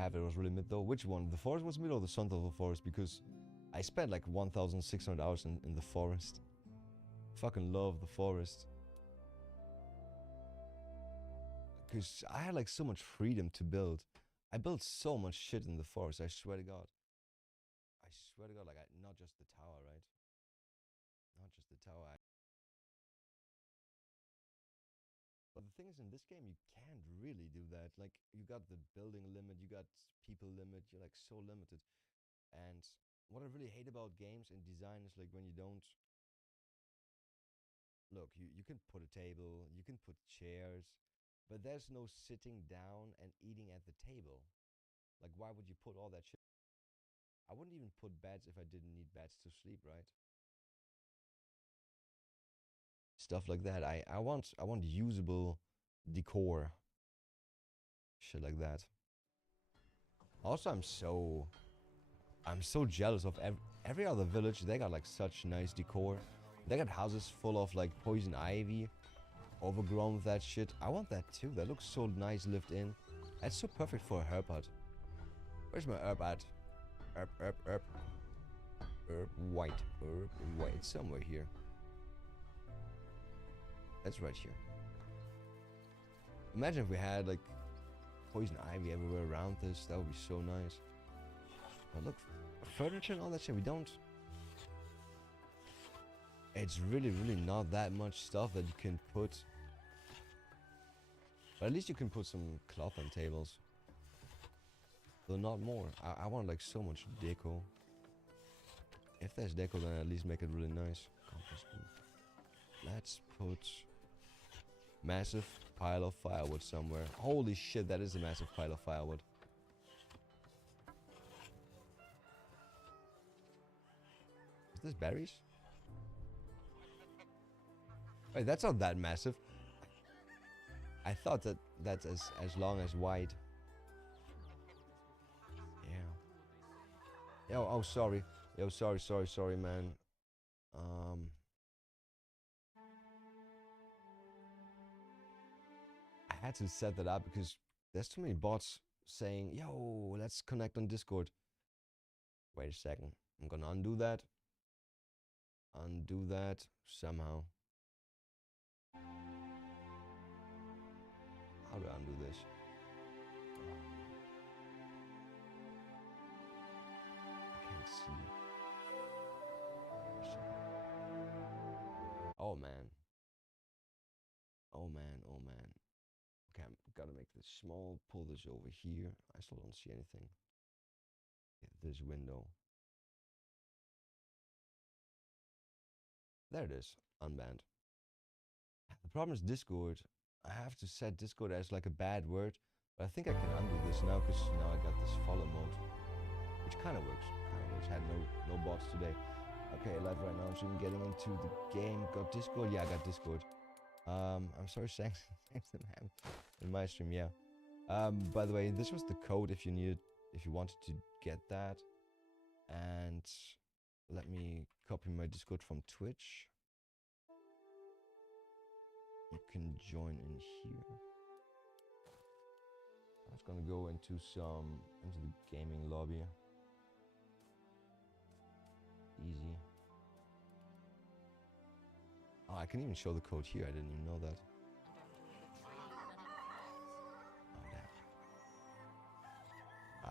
have it was really mid though. Which one? The forest was mid or the Sundelver forest? Because I spent like 1,600 hours in the forest. Fucking love the forest. Because I had like so much freedom to build. I built so much shit in the forest, I swear to God. I swear to God, like, not just the tower, right? Not just the tower. But the thing is, in this game, you can't really do that. Like, you got the building limit, you got people limit, you're like so limited. And what I really hate about games and design is like when you don't... Look, you can put a table, you can put chairs, but there's no sitting down and eating at the table. Like, why would you put all that shit? I wouldn't even put beds if I didn't need beds to sleep, right? Stuff like that. I want usable decor. Shit like that. Also, I'm so jealous of every other village. They got like such nice decor. They got houses full of like poison ivy, overgrown with that shit. I want that too. That looks so nice lived in. That's so perfect for a herb hut. Where's my herb hut? Herb white. Herb white. It's somewhere here. That's right here. Imagine if we had like poison ivy everywhere around this. That would be so nice. But look, furniture and all that shit, we don't... It's really not that much stuff that you can put. But at least you can put some cloth on tables. Though not more. I want like so much deco. If there's deco, then at least make it really nice. Let's put massive pile of firewood somewhere. Holy shit, that is a massive pile of firewood. Is this berries? Wait, that's not that massive. I thought that's as long as wide. Yeah. Yo, oh sorry. Yo, sorry, man. I had to set that up because there's too many bots saying, yo, let's connect on Discord. Wait a second. I'm gonna undo that. Undo that somehow. How do I undo this? I can't see. Oh man. Oh man. Okay, I'm gotta make this small. Pull this over here. I still don't see anything. Get this window. There it is. Unbanned. The problem is Discord. I have to set Discord as like a bad word. But I think I can undo this now because now I got this follow mode. Which kind of works. Had no bots today. Okay, live right now. So I'm getting into the game. Got Discord? Yeah, I got Discord. I'm sorry, thanks in my stream, yeah. By the way, this was the code if you wanted to get that. And let me copy my Discord from Twitch. You can join in here. I was gonna go into the gaming lobby. Easy. Oh, I can even show the code here. I didn't even know that. Oh, damn.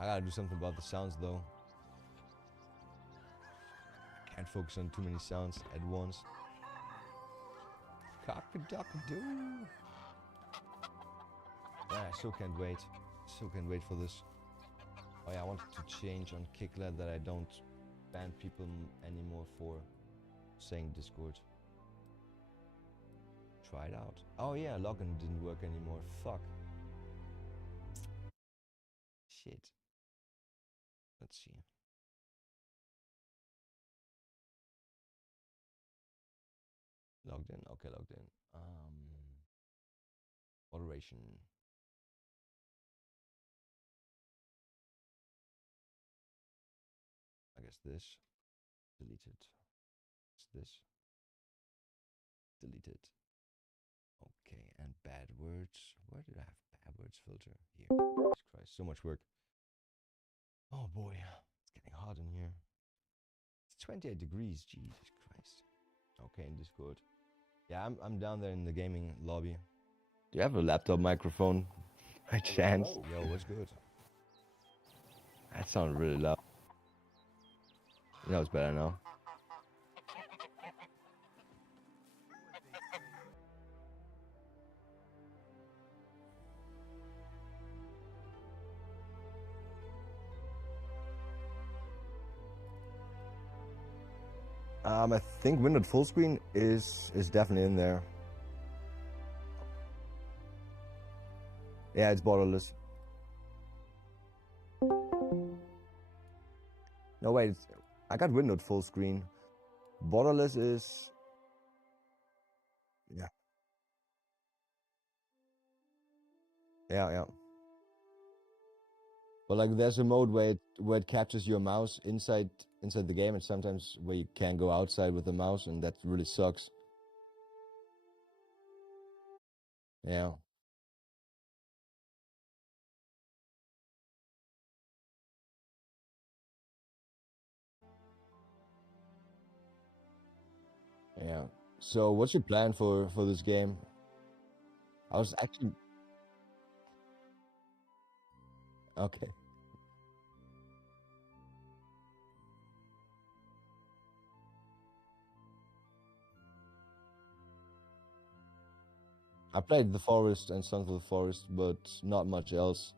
I gotta do something about the sounds though. I can't focus on too many sounds at once. Cock-a-dock-a-doo. Yeah, I so can't wait. So can't wait for this. Oh yeah, I wanted to change on Kicklet that I don't ban people anymore for saying Discord. Try it out. Oh yeah, login didn't work anymore. Fuck. Shit. Let's see. Logged in. Okay, logged in. Moderation. I guess this. Delete it. It's this. Delete it. Okay, and bad words. Where did I have bad words filter? Here. Jesus Christ, so much work. Oh boy, it's getting hot in here. It's 28 degrees. Jesus Christ. Okay, in Discord. Yeah, I'm down there in the gaming lobby. Do you have a laptop microphone by chance? Yo, what's good? That sounded really loud. You know it's better now. I think Windows full screen is definitely in there. Yeah, it's borderless. No wait, I got Windows full screen. Borderless is yeah. Yeah. But like there's a mode where it captures your mouse inside the game, and sometimes where you can't go outside with the mouse, and that really sucks. Yeah. Yeah. So what's your plan for this game? I was actually okay. I played The Forest and Sons of the Forest, but not much else.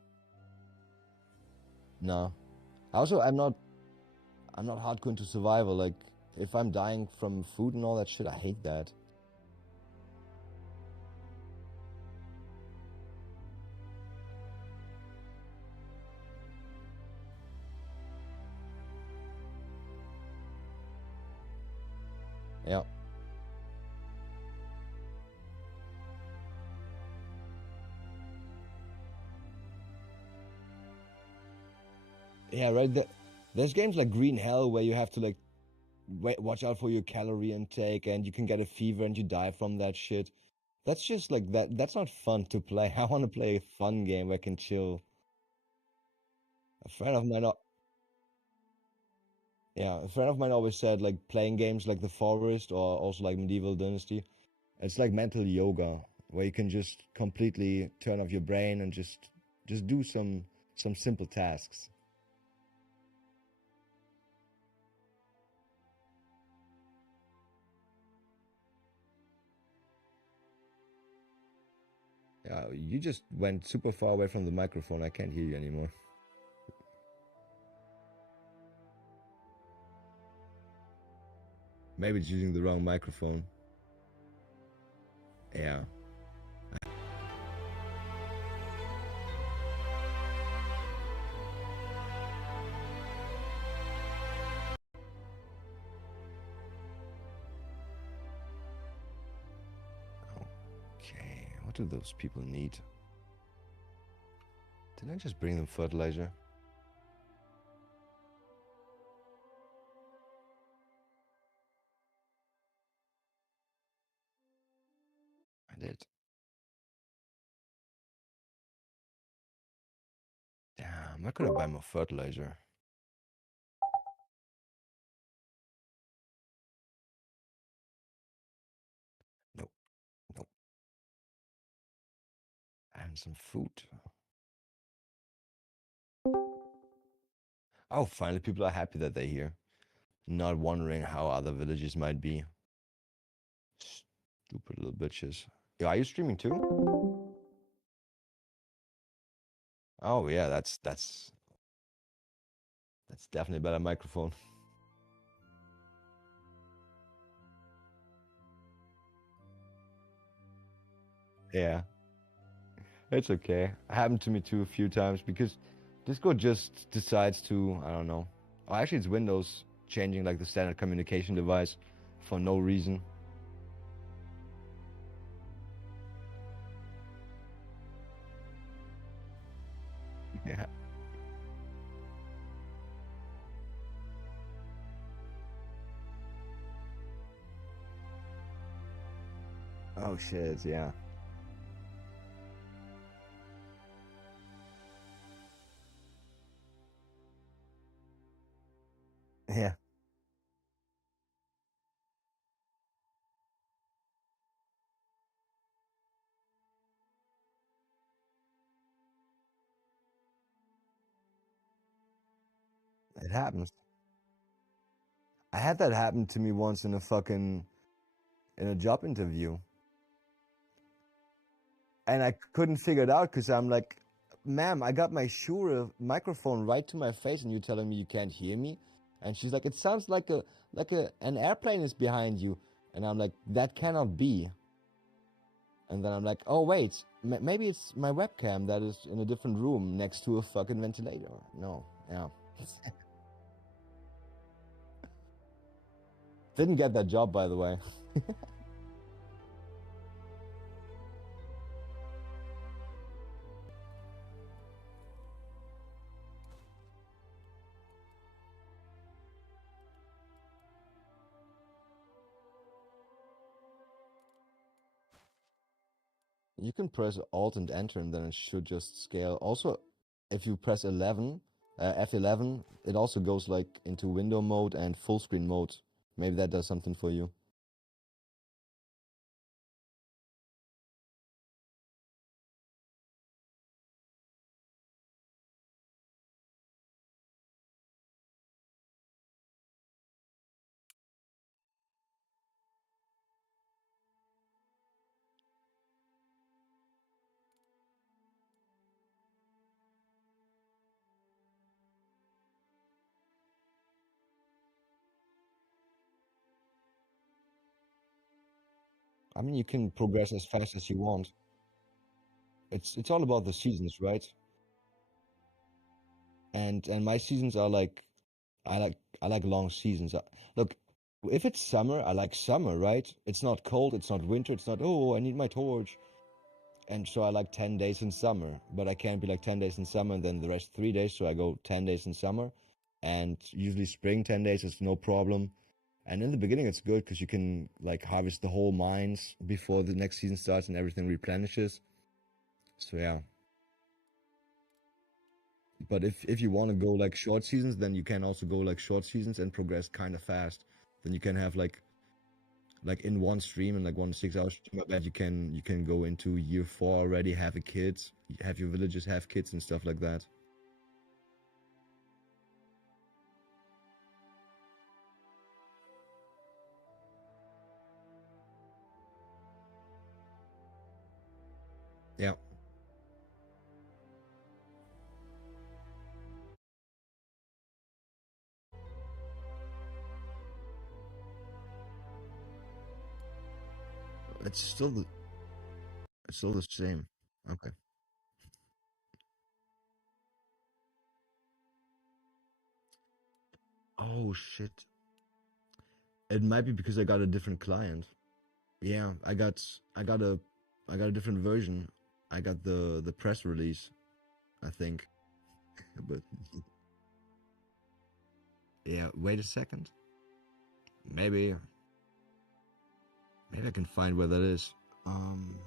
No. Also, I'm not hardcore into survival. Like, if I'm dying from food and all that shit, I hate that. Yeah. Yeah, right. There's games like Green Hell where you have to like watch out for your calorie intake, and you can get a fever and you die from that shit. That's just like that. That's not fun to play. I want to play a fun game where I can chill. A friend of mine, yeah, a friend of mine always said like playing games like The Forest or also like Medieval Dynasty, it's like mental yoga where you can just completely turn off your brain and just do some simple tasks. Yeah, you just went super far away from the microphone. I can't hear you anymore. Maybe it's using the wrong microphone. Yeah. Okay. What do those people need? Did I just bring them fertilizer? I did. Damn, I could have buy more fertilizer. Nope. Nope. And some food. Oh, finally people are happy that they're here. Not wondering how other villages might be. Stupid little bitches. Yeah, are you streaming too? Oh yeah, that's definitely a better microphone. Yeah, it's okay. It happened to me too a few times because Discord just decides to, I don't know. Oh, actually, it's Windows changing like the standard communication device for no reason. Yeah. Oh shit, yeah. Yeah, it happens. I had that happen to me once in a job interview, and I couldn't figure it out because I'm like, "Ma'am, I got my Shure microphone right to my face, and you're telling me you can't hear me?" And she's like, "It sounds like a an airplane is behind you," and I'm like, "That cannot be." And then I'm like, "Oh wait, maybe it's my webcam that is in a different room next to a fucking ventilator." No, yeah, didn't get that job by the way. You can press Alt and Enter, and then it should just scale. Also, if you press 11, F11, it also goes like into window mode and full screen mode. Maybe that does something for you. I mean, you can progress as fast as you want. It's all about the seasons, right? And my seasons are like I like long seasons. Look, if it's summer, I like summer, right? It's not cold, it's not winter, it's not, oh, I need my torch. And so I like 10 days in summer, but I can't be like 10 days in summer and then the rest 3 days. So I go 10 days in summer, and usually spring 10 days is no problem. And in the beginning, it's good because you can like harvest the whole mines before the next season starts and everything replenishes. So yeah. But if you want to go like short seasons, then you can also go like short seasons and progress kind of fast. Then you can have like in one stream and like 1 6 hour stream, I bet you can go into year 4 already, have a kid, have your villagers have kids and stuff like that. Yeah, it's still it's still the same. Okay. Oh shit. It might be because I got a different client. Yeah, I got a I got a different version. I got the press release, I think. But yeah, wait a second. Maybe maybe I can find where that is. Um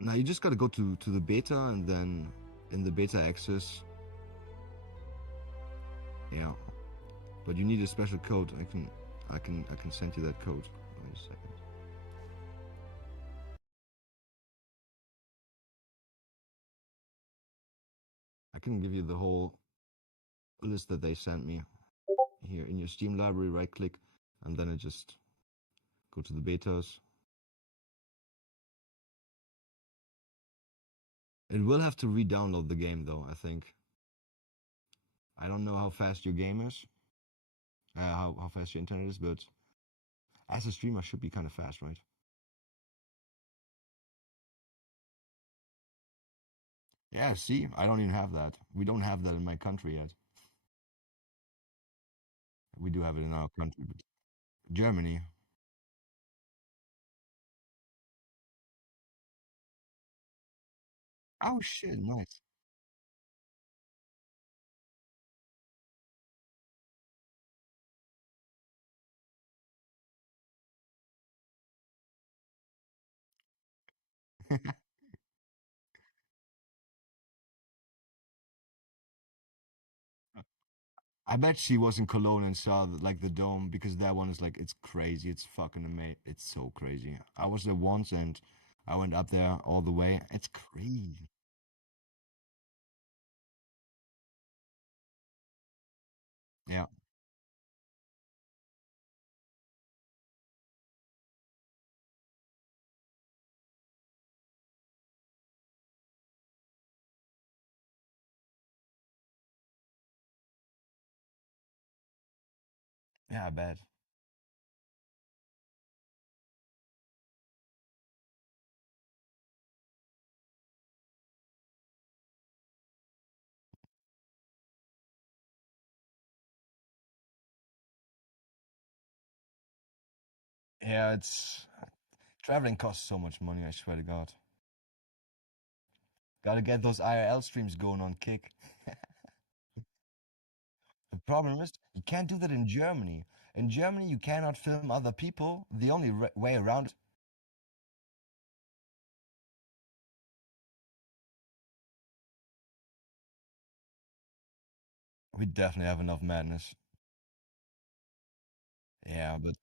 Now you just gotta go to the beta, and then in the beta access, yeah. But you need a special code. I can send you that code. Wait a second. I can give you the whole list that they sent me here in your Steam library. Right click, and then I just go to the betas. It will have to re-download the game though, I think. I don't know how fast your game is, how fast your internet is, but as a streamer should be kind of fast, right? Yeah, see, I don't even have that. We don't have that in my country yet. We do have it in our country, but Germany. Oh shit, nice. I bet she was in Cologne and saw like the dome because that one is like it's crazy. It's fucking amazing. It's so crazy. I was there once and I went up there all the way. It's crazy. Yeah, yeah, I bet. Yeah, it's traveling costs so much money. I swear to God. Gotta get those IRL streams going on Kick. The problem is you can't do that in Germany. In Germany, you cannot film other people. The only way around. We definitely have enough madness. Yeah, but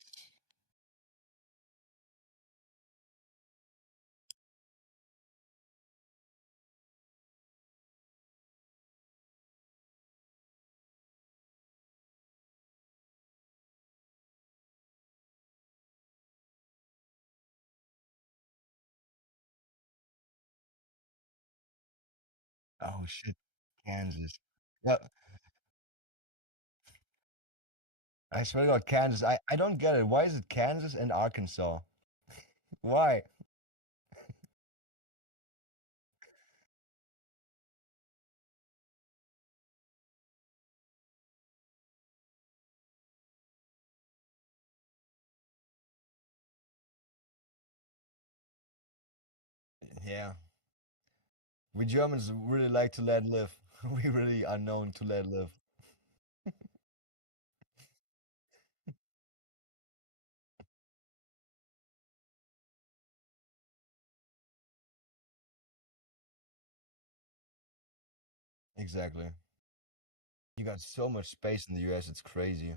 oh shit, Kansas. Yeah, I swear to God, Kansas. I don't get it. Why is it Kansas and Arkansas? Why? Yeah, we Germans really like to let live. We really are known to let live. Exactly. You got so much space in the US, it's crazy.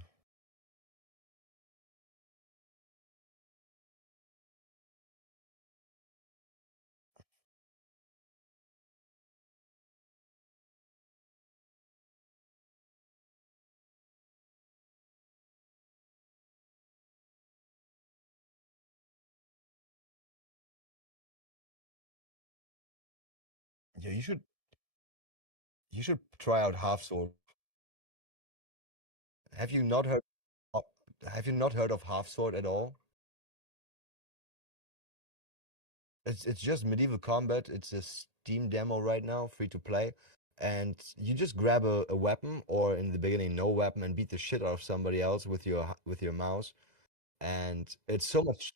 Yeah, you should try out half sword. Have you not heard of, have you not heard of half sword at all? It's just medieval combat. It's a Steam demo right now, free to play. And you just grab a weapon, or in the beginning, no weapon, and beat the shit out of somebody else with your mouse. And it's so much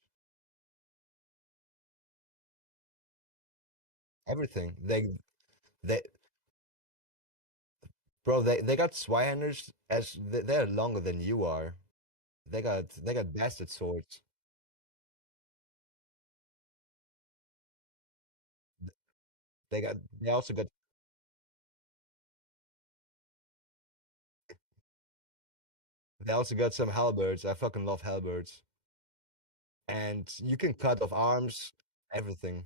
everything. They bro, they got Zweihanders as they're longer than you are. They got bastard swords. They also got some halberds. I fucking love halberds. And you can cut off arms, everything.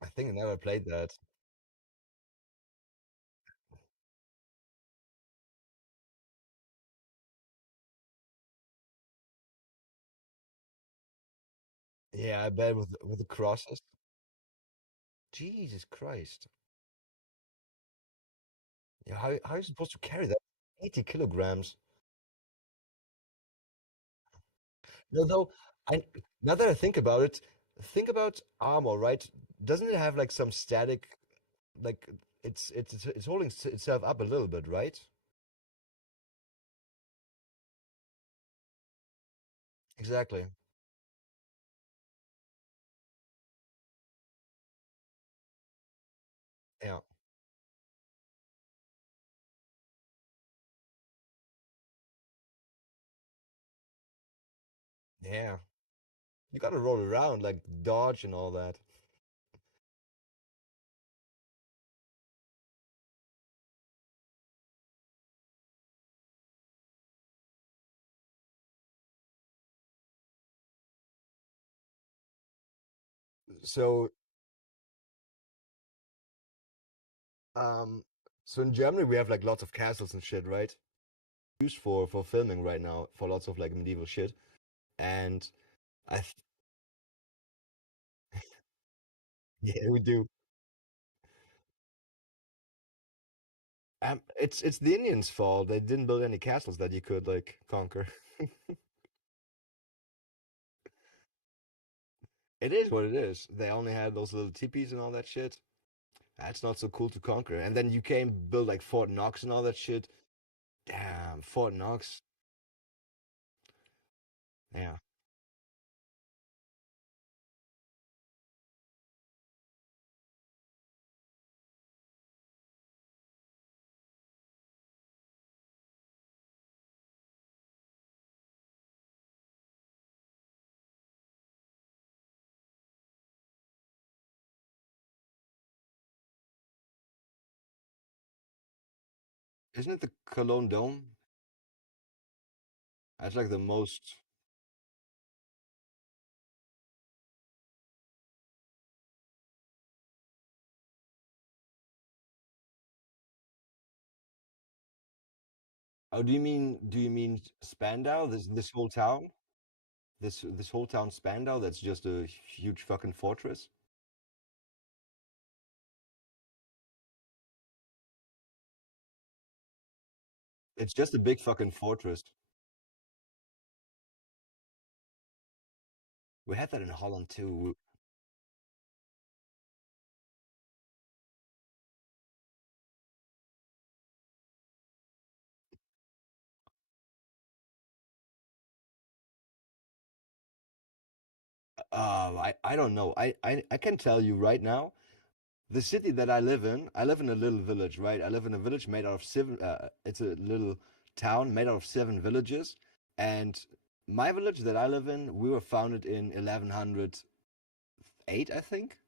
I think I never played that. Yeah, I bet with the crosses. Jesus Christ. Yeah, how are you supposed to carry that? 80 kilograms. No, though, I now that I think about it, think about armor, right? Doesn't it have like some static, like it's holding itself up a little bit, right? Exactly. Yeah. Yeah. You gotta roll around, like dodge and all that. So, um, so in Germany we have like lots of castles and shit, right? Used for filming right now for lots of like medieval shit. And I, th yeah, we do. It's the Indians' fault. They didn't build any castles that you could like conquer. It is what it is. They only had those little teepees and all that shit. That's not so cool to conquer. And then you came build like Fort Knox and all that shit. Damn, Fort Knox. Yeah. Isn't it the Cologne Dome? That's like the most. Oh, do you mean Spandau? This whole town? This whole town Spandau that's just a huge fucking fortress? It's just a big fucking fortress. We had that in Holland too. I don't know. I can tell you right now, the city that I live in a little village, right? I live in a village made out of seven. It's a little town made out of seven villages, and my village that I live in, we were founded in 1108, I think.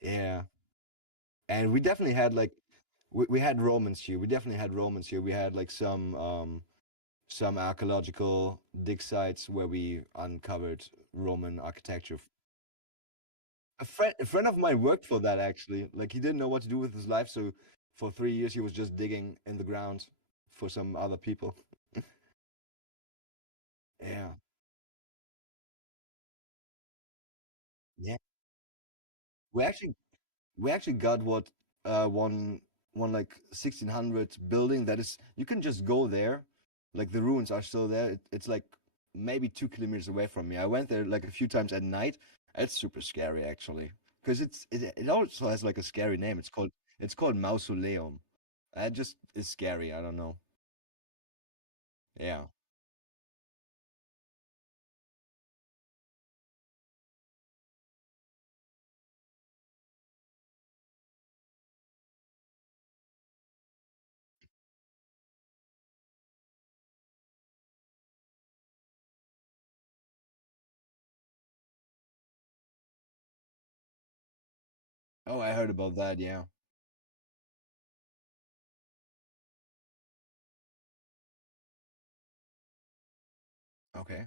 Yeah, and we definitely had like we had Romans here. We definitely had Romans here. We had like some archaeological dig sites where we uncovered Roman architecture. A friend of mine worked for that actually. Like he didn't know what to do with his life, so for 3 years he was just digging in the ground for some other people. Yeah, yeah. We actually we actually got what one like 1600 building that is you can just go there. Like the ruins are still there. It's like maybe 2 kilometers away from me. I went there like a few times at night. It's super scary actually because it also has like a scary name. It's called Mausoleum. That just is scary. I don't know. Yeah. Oh, I heard about that. Yeah. Okay.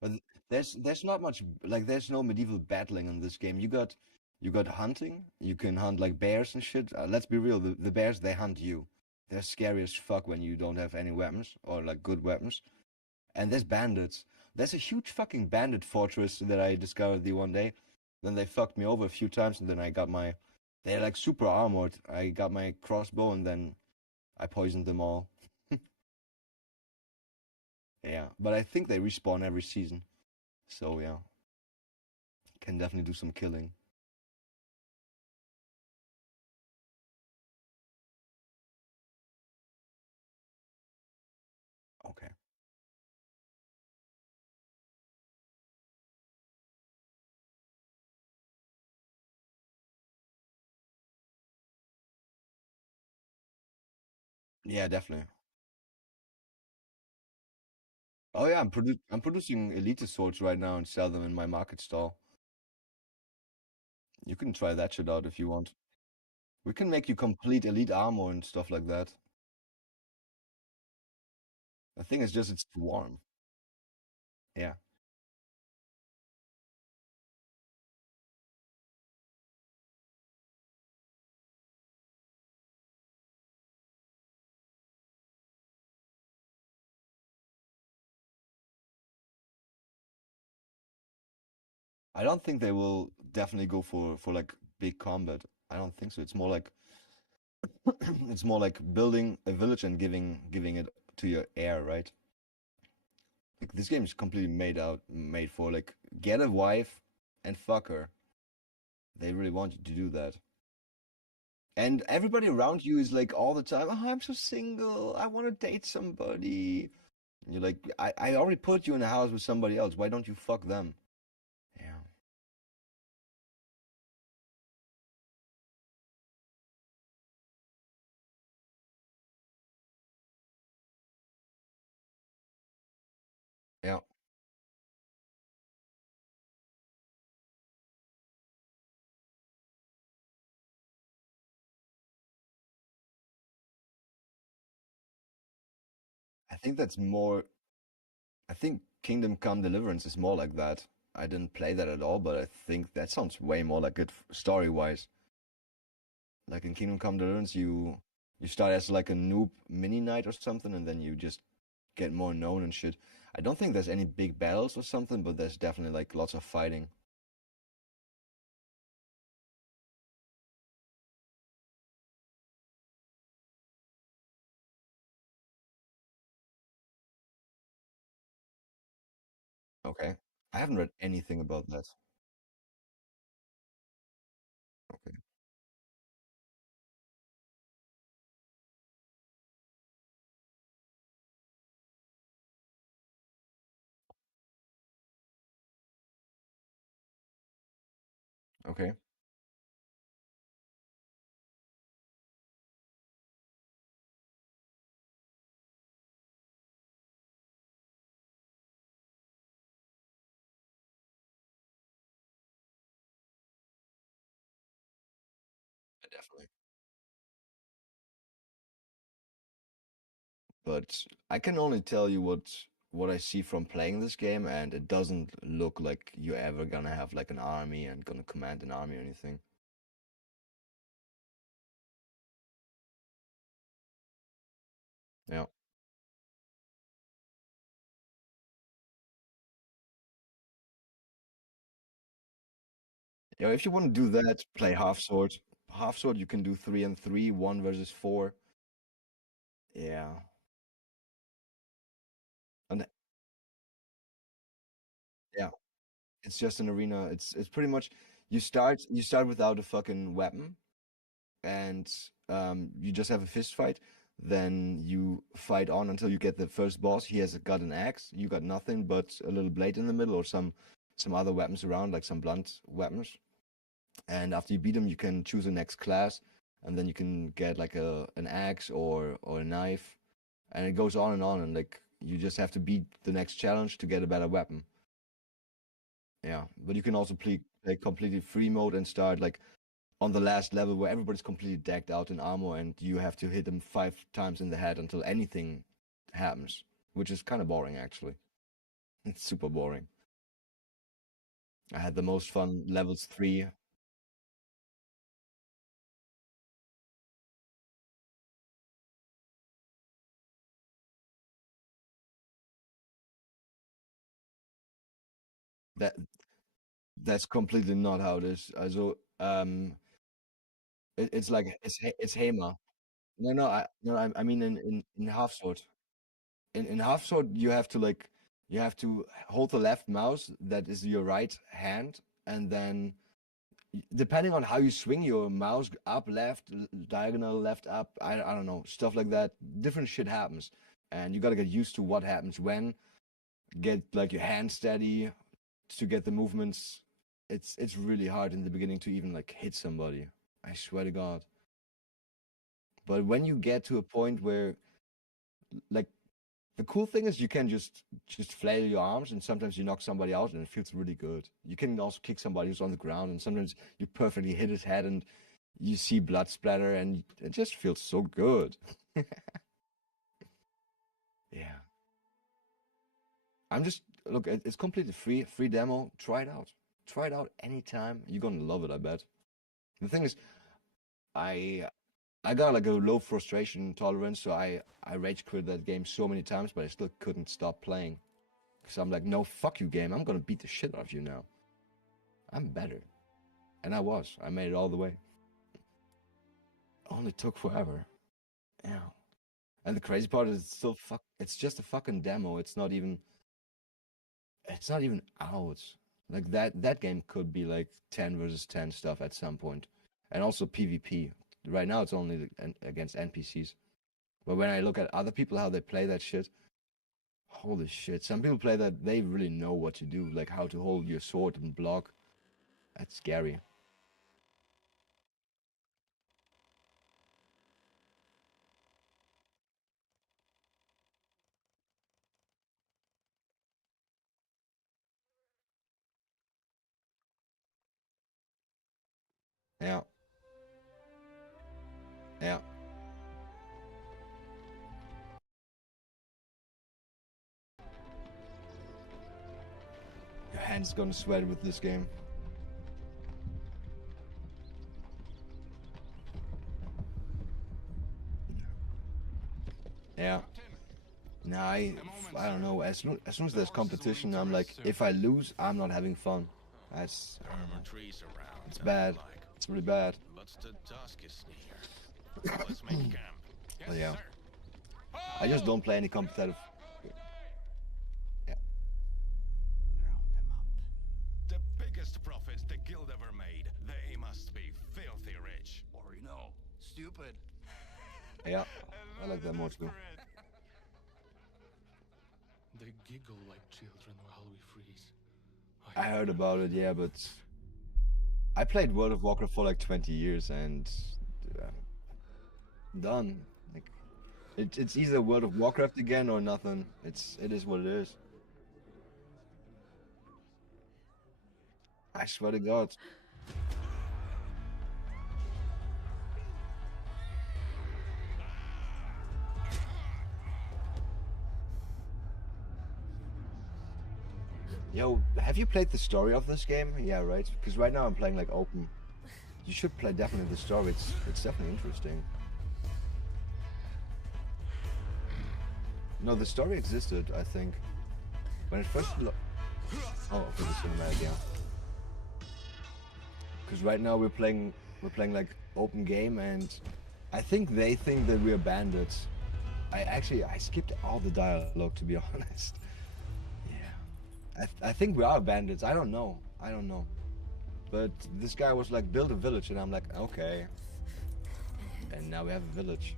But there's not much like there's no medieval battling in this game. You got hunting. You can hunt like bears and shit. Let's be real. The bears they hunt you. They're scary as fuck when you don't have any weapons or like good weapons. And there's bandits. There's a huge fucking bandit fortress that I discovered the one day. Then they fucked me over a few times, and then I got my. They're like super armored. I got my crossbow, and then I poisoned them all. Yeah, but I think they respawn every season. So yeah, can definitely do some killing. Okay. Yeah, definitely. Oh yeah, I'm producing elite swords right now and sell them in my market stall. You can try that shit out if you want. We can make you complete elite armor and stuff like that. The thing is just it's too warm. Yeah. I don't think they will definitely go for like big combat. I don't think so. It's more like it's more like building a village and giving it to your heir, right? Like this game is completely made for like get a wife and fuck her. They really want you to do that. And everybody around you is like all the time, oh, I'm so single. I want to date somebody. And you're like, I already put you in a house with somebody else. Why don't you fuck them? Yeah. Yeah. I think that's more, I think Kingdom Come Deliverance is more like that. I didn't play that at all, but I think that sounds way more like it story-wise. Like in Kingdom Come Deliverance, you start as like a noob mini knight or something, and then you just get more known and shit. I don't think there's any big battles or something, but there's definitely like lots of fighting. Okay. I haven't read anything about that. Okay. Okay. Definitely. But I can only tell you what I see from playing this game, and it doesn't look like you're ever gonna have like an army and gonna command an army or anything. Yeah. Yeah, if you want to do that, play half sword. Half sword, you can do 3 and 3, 1 versus 4. Yeah. And yeah, it's just an arena. It's pretty much you start without a fucking weapon, and you just have a fist fight. Then you fight on until you get the first boss. He has got an axe. You got nothing but a little blade in the middle, or some other weapons around, like some blunt weapons. And after you beat him, you can choose a next class, and then you can get like an axe or a knife, and it goes on and on. And like you just have to beat the next challenge to get a better weapon. Yeah, but you can also play completely free mode and start like on the last level where everybody's completely decked out in armor and you have to hit them 5 times in the head until anything happens, which is kind of boring actually. It's super boring. I had the most fun levels 3. That that's completely not how it is. Also, it's like it's Hema. No, I mean in half sword. In half sword you have to hold the left mouse, that is your right hand, and then depending on how you swing your mouse, up, left, diagonal, left, up, I don't know, stuff like that. Different shit happens, and you gotta get used to what happens when. Get like your hand steady to get the movements. It's really hard in the beginning to even like hit somebody. I swear to God. But when you get to a point where like The cool thing is you can just flail your arms, and sometimes you knock somebody out, and it feels really good. You can also kick somebody who's on the ground, and sometimes you perfectly hit his head, and you see blood splatter, and it just feels so good. Yeah. I'm just look. It's completely free demo. Try it out. Try it out anytime. You're gonna love it, I bet. The thing is, I I got like a low frustration tolerance, so I rage quit that game so many times, but I still couldn't stop playing. Because I'm like, no, fuck you, game. I'm gonna beat the shit out of you now. I'm better. And I was. I made it all the way. Only took forever. Yeah. And the crazy part is it's just a fucking demo. It's not even out. Like that game could be like 10 versus 10 stuff at some point. And also PvP. Right now it's only against NPCs. But when I look at other people how they play that shit, holy shit. Some people play that they really know what to do, like how to hold your sword and block. That's scary. Yeah. Yeah. Your hand's gonna sweat with this game. Yeah. Nah, I don't know. As soon as there's competition, I'm like, if I lose, I'm not having fun. That's it's bad. It's really bad. But yeah, I just don't play any competitive. Yeah. The biggest profits the guild ever made. They must be filthy rich. Or, stupid. Yeah, I like that more too. They giggle like children while we freeze. I heard about it, yeah, but I played World of Warcraft for like 20 years and uh, done. Like, it's either World of Warcraft again or nothing. It is what it is. I swear to God. Yo, have you played the story of this game? Yeah, right? Because right now I'm playing like open. You should play definitely the story. It's definitely interesting. No, the story existed, I think. When it first oh, for the cinematic, yeah. Because right now we're playing like open game, and I think they think that we're bandits. I skipped all the dialogue, to be honest. Yeah, I think we are bandits. I don't know. I don't know. But this guy was like, build a village, and I'm like, okay. And now we have a village.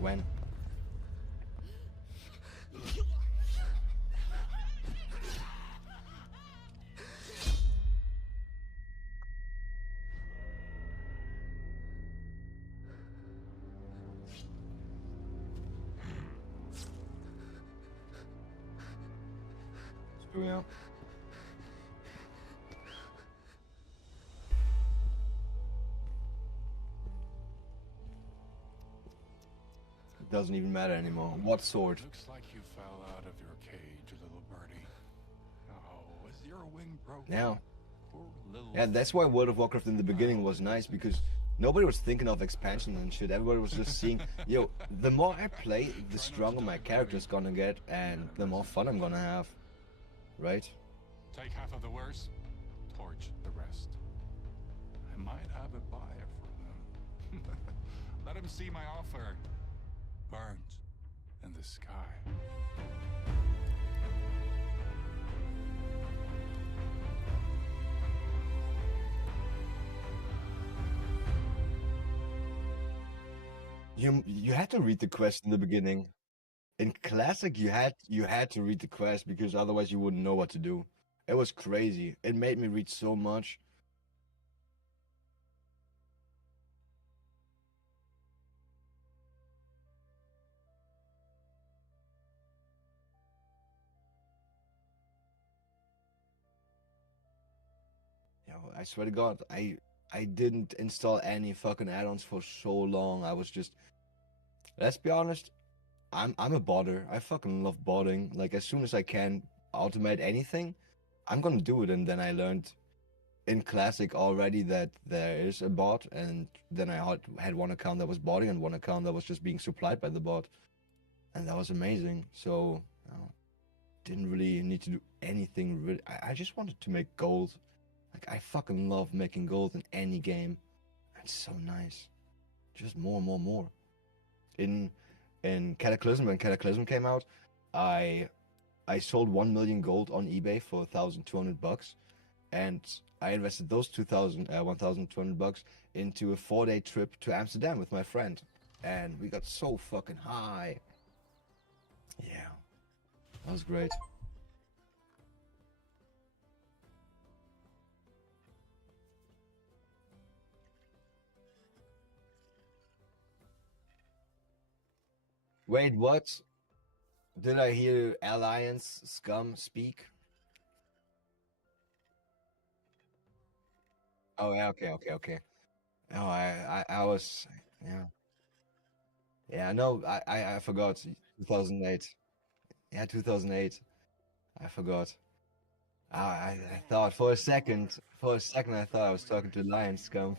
When? Screw you. It doesn't even matter anymore. What sword? Looks like you fell out of your cage, little birdie. Oh, is your wing broken? Yeah. Poor little Yeah, that's why World of Warcraft in the beginning was nice, because nobody was thinking of expansion and shit. Everybody was just seeing, yo, the more I play, the stronger my character's gonna get, and the more fun I'm gonna have. Right? Take half of the wares, torch the rest. I might have a buyer for them. Let him see my offer. Burns in the sky. You had to read the quest in the beginning. In Classic, you had to read the quest because otherwise you wouldn't know what to do. It was crazy. It made me read so much. I swear to God, I didn't install any fucking add-ons for so long. I was just, let's be honest, I'm a botter. I fucking love botting. Like as soon as I can automate anything, I'm gonna do it. And then I learned in Classic already that there is a bot, and then I had one account that was botting and one account that was just being supplied by the bot, and that was amazing. So didn't really need to do anything. Really, I just wanted to make gold. Like I fucking love making gold in any game. It's so nice. Just more, more, more. In Cataclysm, when Cataclysm came out, I sold 1 million gold on eBay for $1,200, and I invested those 1,200 bucks into a 4-day trip to Amsterdam with my friend, and we got so fucking high. Yeah, that was great. Wait, what? Did I hear Alliance scum speak? Oh yeah, okay. Oh, I was, yeah. Yeah, no, I forgot. 2008. Yeah, 2008. I forgot. I thought for a second, I thought I was talking to Lion Scum.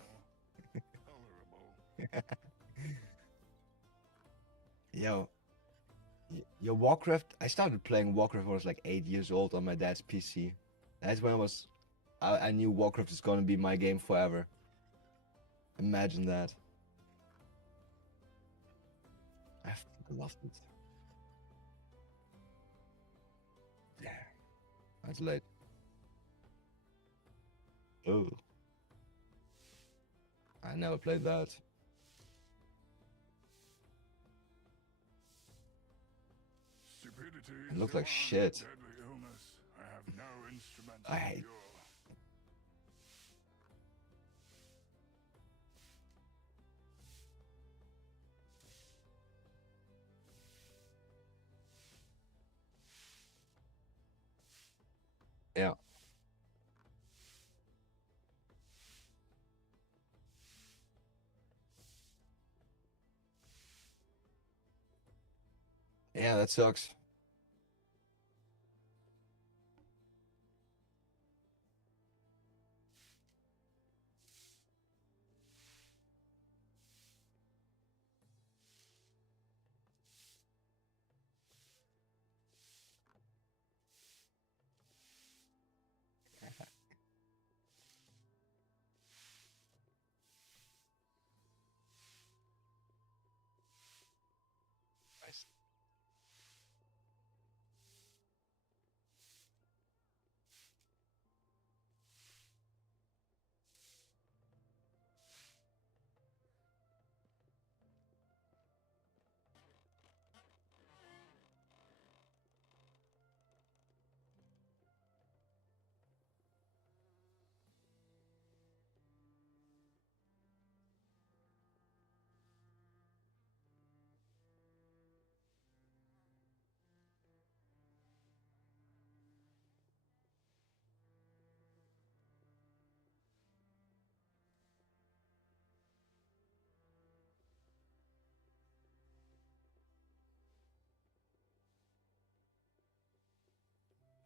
Yo, yo, Warcraft. I started playing Warcraft when I was like 8 years old on my dad's PC. That's when I knew Warcraft is gonna be my game forever. Imagine that. I fucking loved it. Yeah, that's late. Oh, I never played that. It looked like shit. I have no instrument I hate. Yeah. Yeah, that sucks.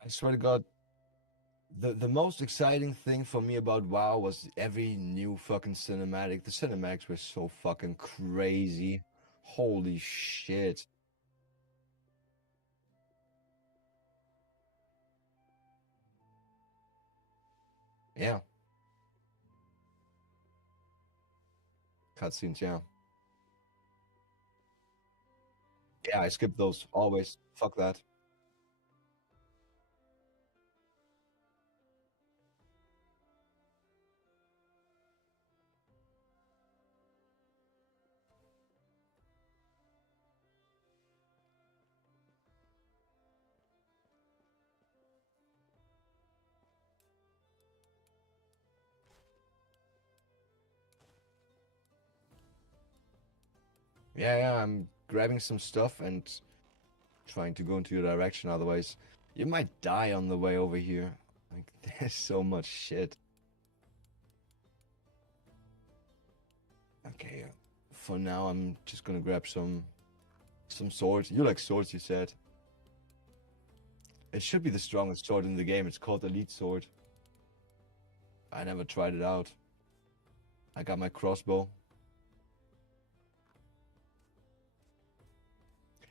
I swear to God, the most exciting thing for me about WoW was every new fucking cinematic. The cinematics were so fucking crazy. Holy shit. Yeah, cutscenes, yeah. Yeah, I skip those always. Fuck that. Yeah, I'm grabbing some stuff and trying to go into your direction, otherwise you might die on the way over here. Like, there's so much shit. Okay, for now I'm just gonna grab some swords. You like swords, you said. It should be the strongest sword in the game. It's called Elite Sword. I never tried it out. I got my crossbow.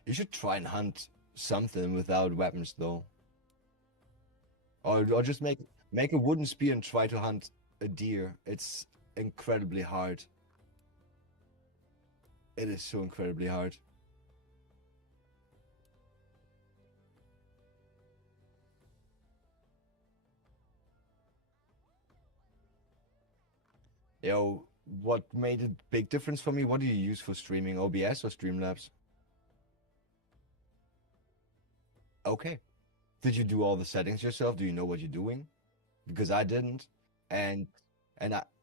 You should try and hunt something without weapons, though. Or just make a wooden spear and try to hunt a deer. It's incredibly hard. It is so incredibly hard. Yo, what made a big difference for me? What do you use for streaming? OBS or Streamlabs? Okay. Did you do all the settings yourself? Do you know what you're doing? Because I didn't. And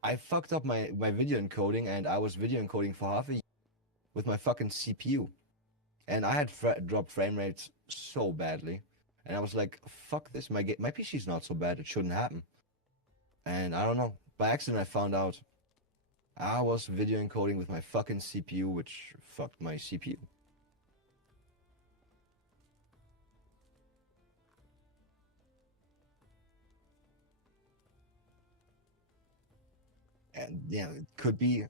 I fucked up my video encoding, and I was video encoding for half a year with my fucking CPU. And I had dropped frame rates so badly. And I was like, fuck this. My PC's not so bad. It shouldn't happen. And I don't know. By accident, I found out I was video encoding with my fucking CPU, which fucked my CPU. And yeah, it could be.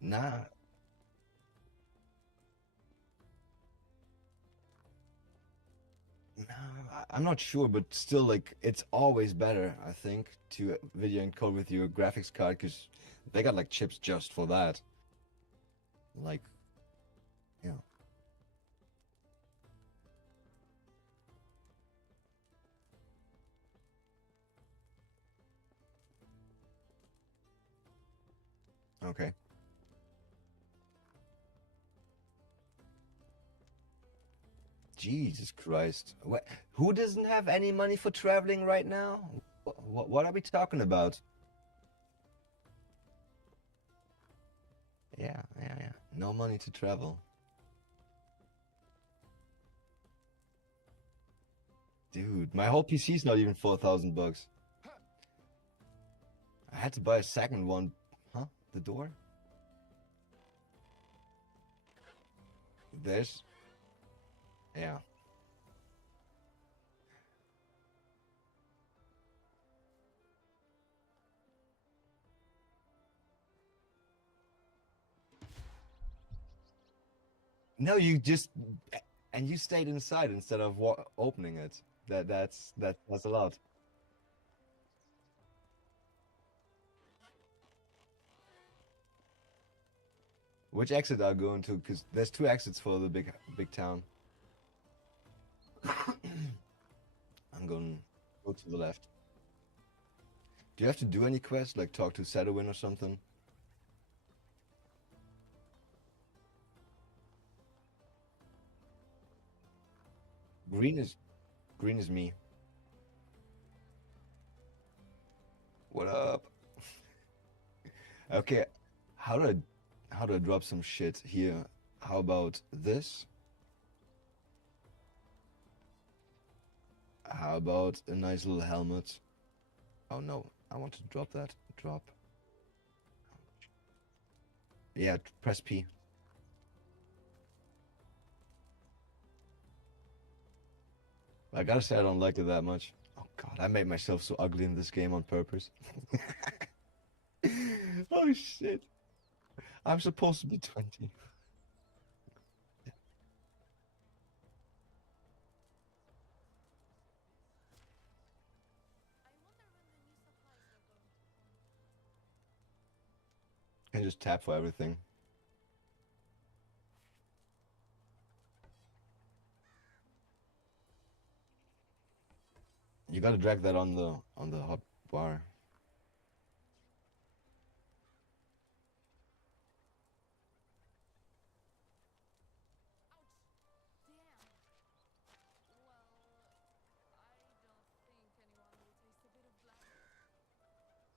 Nah, nah, I'm not sure, but still, like, it's always better, I think, to video encode with your graphics card, because they got like chips just for that. Like, yeah. Okay. Jesus Christ. Who doesn't have any money for traveling right now? What are we talking about? Yeah, yeah, yeah. No money to travel. Dude, my whole PC's not even 4,000 bucks. I had to buy a second one. Huh? The door? There's... Yeah. No, you just... And you stayed inside instead of opening it. That's a lot. Which exit are you going to? Because there's two exits for the big town. I'm going to go to the left. Do you have to do any quests, like talk to Sadowin or something? Green is green is me. What up? Okay, how do I drop some shit here? How about this? How about a nice little helmet? Oh no, I want to drop that. Drop. Yeah, press P. I gotta say I don't like it that much. Oh god, I made myself so ugly in this game on purpose. Oh shit. I'm supposed to be 20. I just tap for everything. You gotta drag that on the hot bar.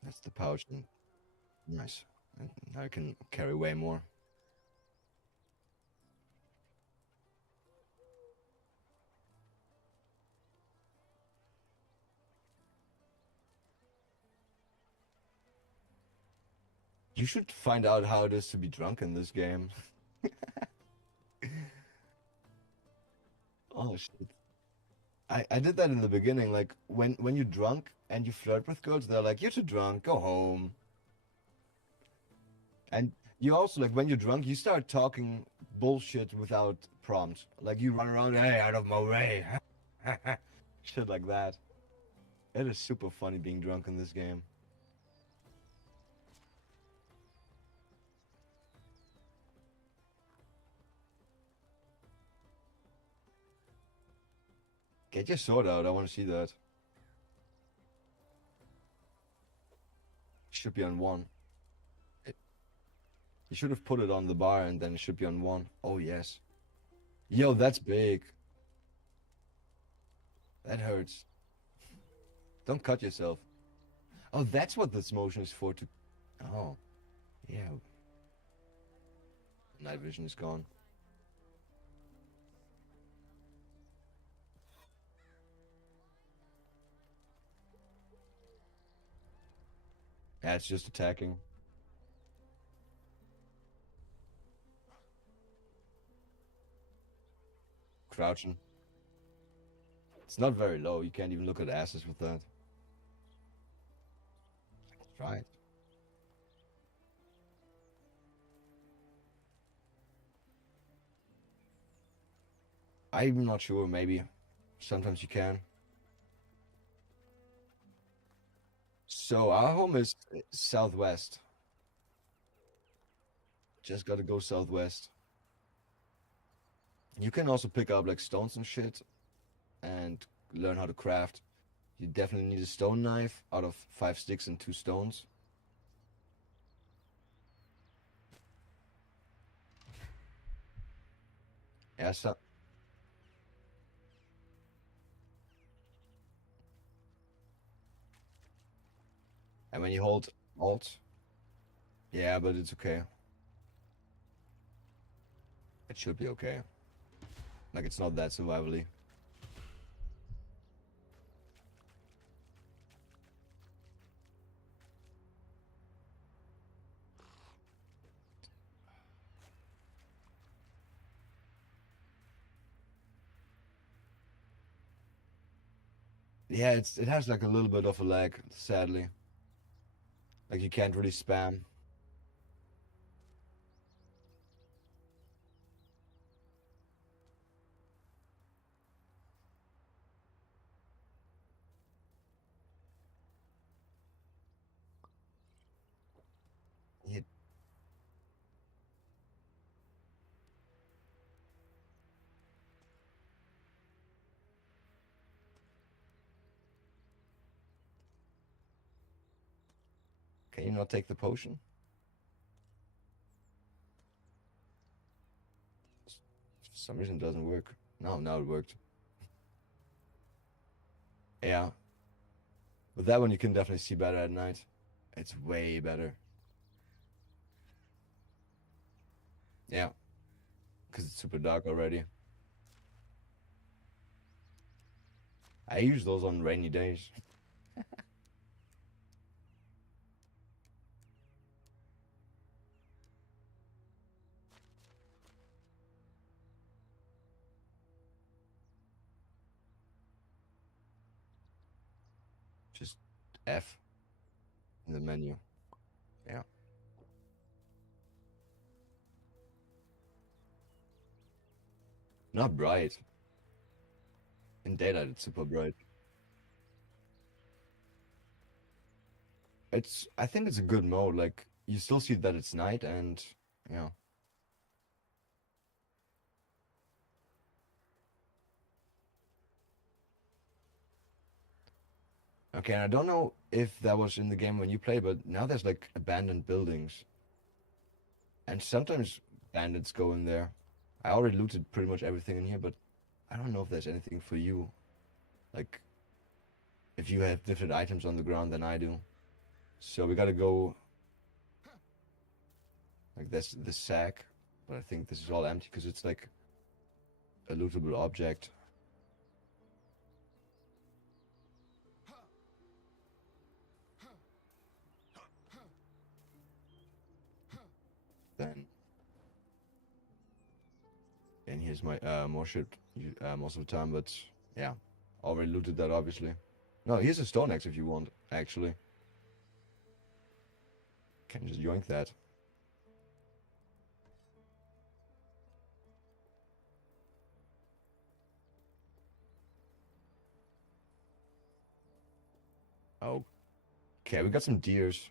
That's the pouch. Nice. And now I can carry way more. You should find out how it is to be drunk in this game. Oh shit. I did that in the beginning, like when you're drunk and you flirt with girls, they're like, "You're too drunk, go home." And you also like when you're drunk, you start talking bullshit without prompt. Like you run around, "Hey, out of my way." Shit like that. It is super funny being drunk in this game. Get your sword out, I want to see that. Should be on 1. You should have put it on the bar and then it should be on 1. Oh, yes. Yo, that's big. That hurts. Don't cut yourself. Oh, that's what this motion is for to... Oh, yeah. Night vision is gone. Yeah, it's just attacking. Crouching. It's not very low. You can't even look at asses with that. Let's try it. I'm not sure, maybe. Sometimes you can. So our home is southwest. Just gotta go southwest. You can also pick up like stones and shit and learn how to craft. You definitely need a stone knife out of 5 sticks and 2 stones. Yeah, so, and when you hold Alt, yeah, but it's okay. It should be okay. Like it's not that survivally. Yeah, it has like a little bit of a lag, sadly. Like you can't really spam. You, can you not take the potion? For some reason it doesn't work. No, now it worked. Yeah. With that one you can definitely see better at night. It's way better. Yeah. Because it's super dark already. I use those on rainy days. Just F in the menu. Yeah. Not bright. In daylight it's super bright. I think it's a good mode. Like you still see that it's night and yeah. Okay, and I don't know if that was in the game when you play, but now there's like abandoned buildings. And sometimes bandits go in there. I already looted pretty much everything in here, but I don't know if there's anything for you. Like if you have different items on the ground than I do. So we gotta go like this sack, but I think this is all empty because it's like a lootable object. And here's my more shit most of the time, but yeah, already looted that obviously. No, here's a stone axe if you want, actually. Can just yoink that. Okay, we got some deers.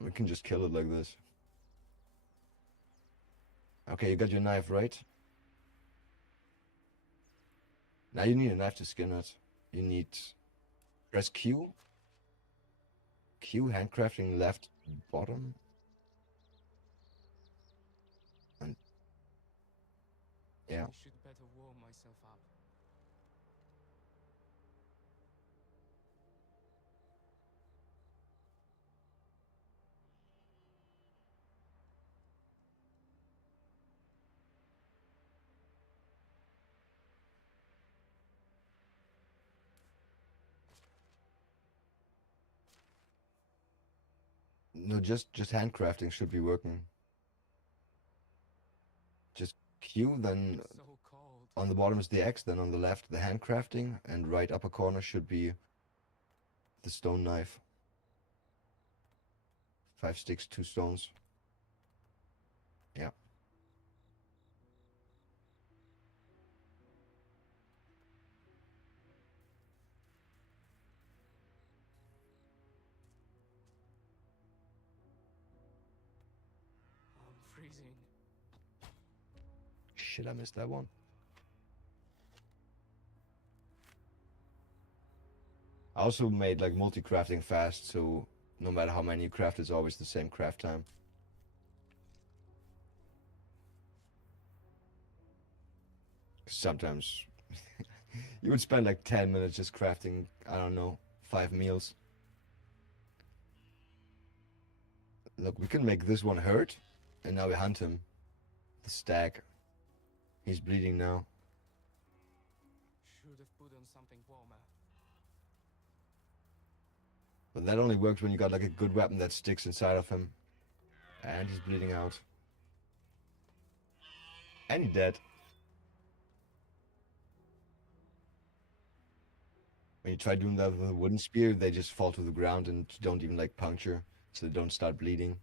We can just kill it like this. Okay, you got your knife, right? Now you need a knife to skin it. You need... Press Q. Q, handcrafting left bottom. And... yeah. I should better warm myself up. No, just handcrafting should be working. Just Q, then It's so cold. on the bottom is the X, then on the left the handcrafting, and right upper corner should be the stone knife. 5 sticks, 2 stones. Yeah. I'm freezing. Shit, I missed that one. I also made like multi-crafting fast, so no matter how many you craft, it's always the same craft time. Sometimes you would spend like 10 minutes just crafting, I don't know, 5 meals. Look, we can make this one hurt, and now we hunt him. The stag. He's bleeding now. Should have put on something warmer. But that only works when you got like a good weapon that sticks inside of him. And he's bleeding out. And he's dead. When you try doing that with a wooden spear, they just fall to the ground and don't even like puncture, so they don't start bleeding.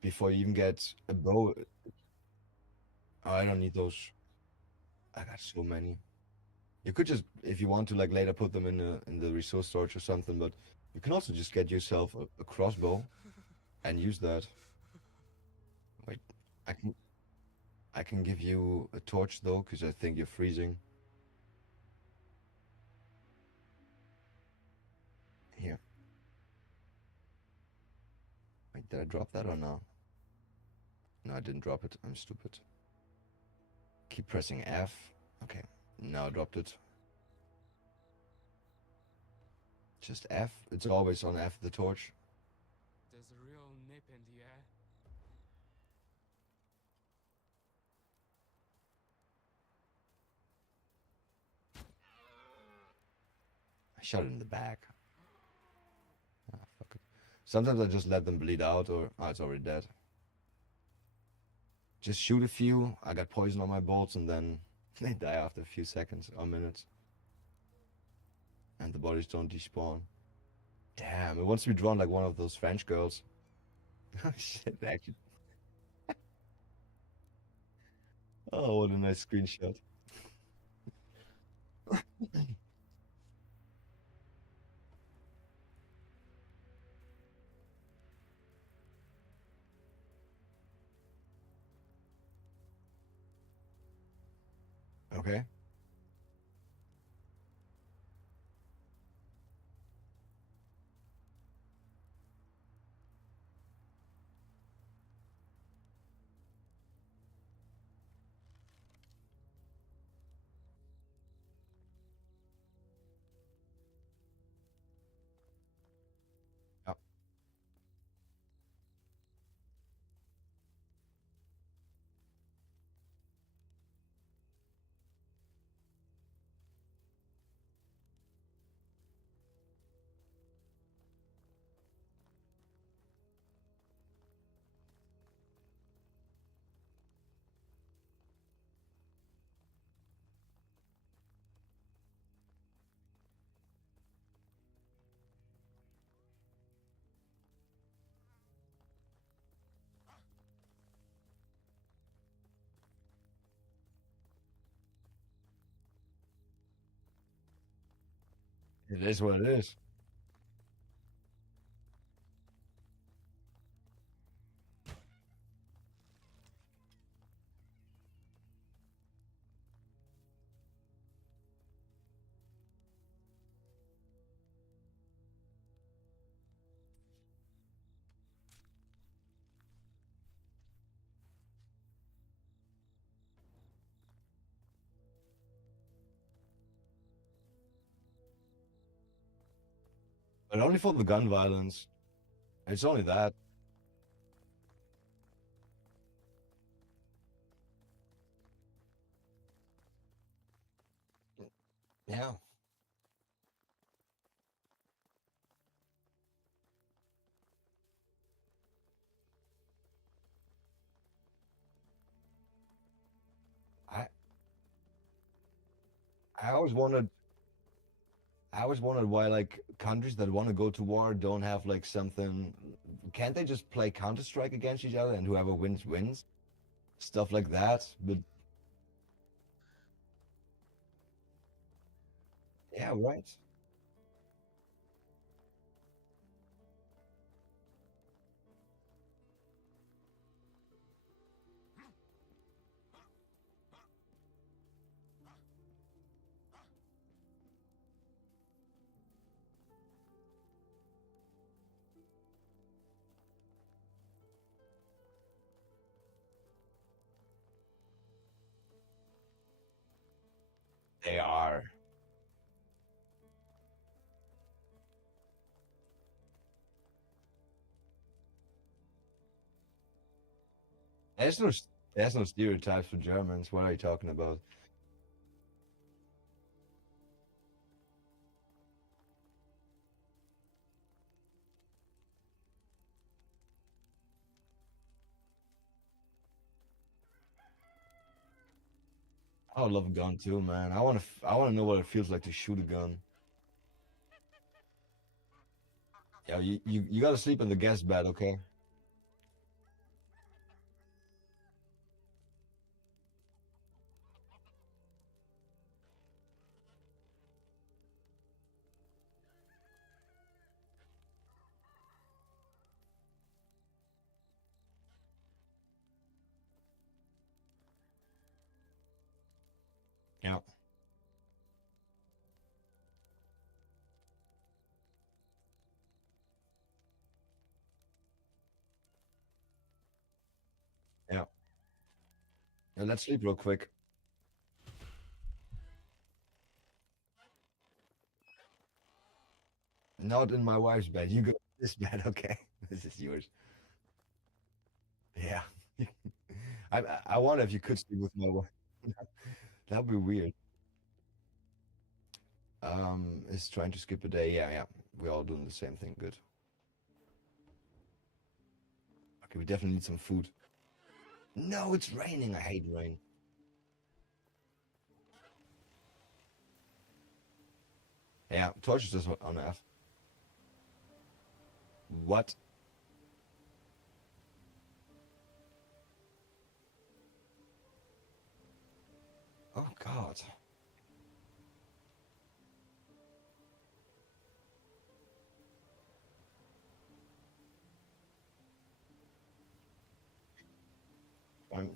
Before you even get a bow... Oh, I don't need those. I got so many. You could just, if you want to, like later put them in the resource storage or something, but you can also just get yourself a crossbow and use that. Wait, I can give you a torch though, because I think you're freezing. Here. Wait, did I drop that or no? No, I didn't drop it. I'm stupid. Keep pressing F. Okay, now I dropped it. Just F. It's always on F, the torch. There's a real nip in the air. I shot it in the back. Ah, fuck it. Sometimes I just let them bleed out, or... Oh, it's already dead. Just shoot a few. I got poison on my bolts, and then they die after a few seconds or minutes. And the bodies don't despawn. Damn, it wants to be drawn like one of those French girls. Oh shit, actually. Oh, what a nice screenshot. Okay. Yeah. It is what it is. But only for the gun violence. It's only that. Yeah. I I always wondered I always wondered why like countries that want to go to war don't have like something. Can't they just play Counter-Strike against each other and whoever wins wins? Stuff like that. But yeah, right. They are. There's no there's no stereotypes for Germans. What are you talking about? I would love a gun too, man. I want to know what it feels like to shoot a gun. Yeah, you got to sleep in the guest bed, okay? Yeah, yeah. Yeah, let's sleep real quick. Not in my wife's bed. You go to this bed, okay? This is yours. Yeah. I wonder if you could sleep with my wife. That'd be weird. Is trying to skip a day. Yeah, yeah. We're all doing the same thing. Good. Okay, we definitely need some food. No, it's raining. I hate rain. Yeah, torches is on F. What? Oh God.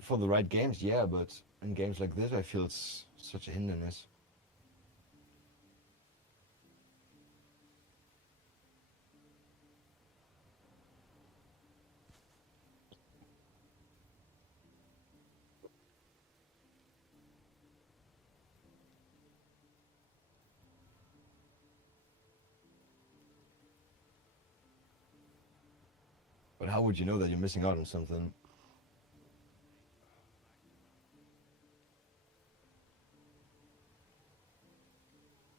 For the right games, yeah, but in games like this, I feel it's such a hindrance. But how would you know that you're missing out on something?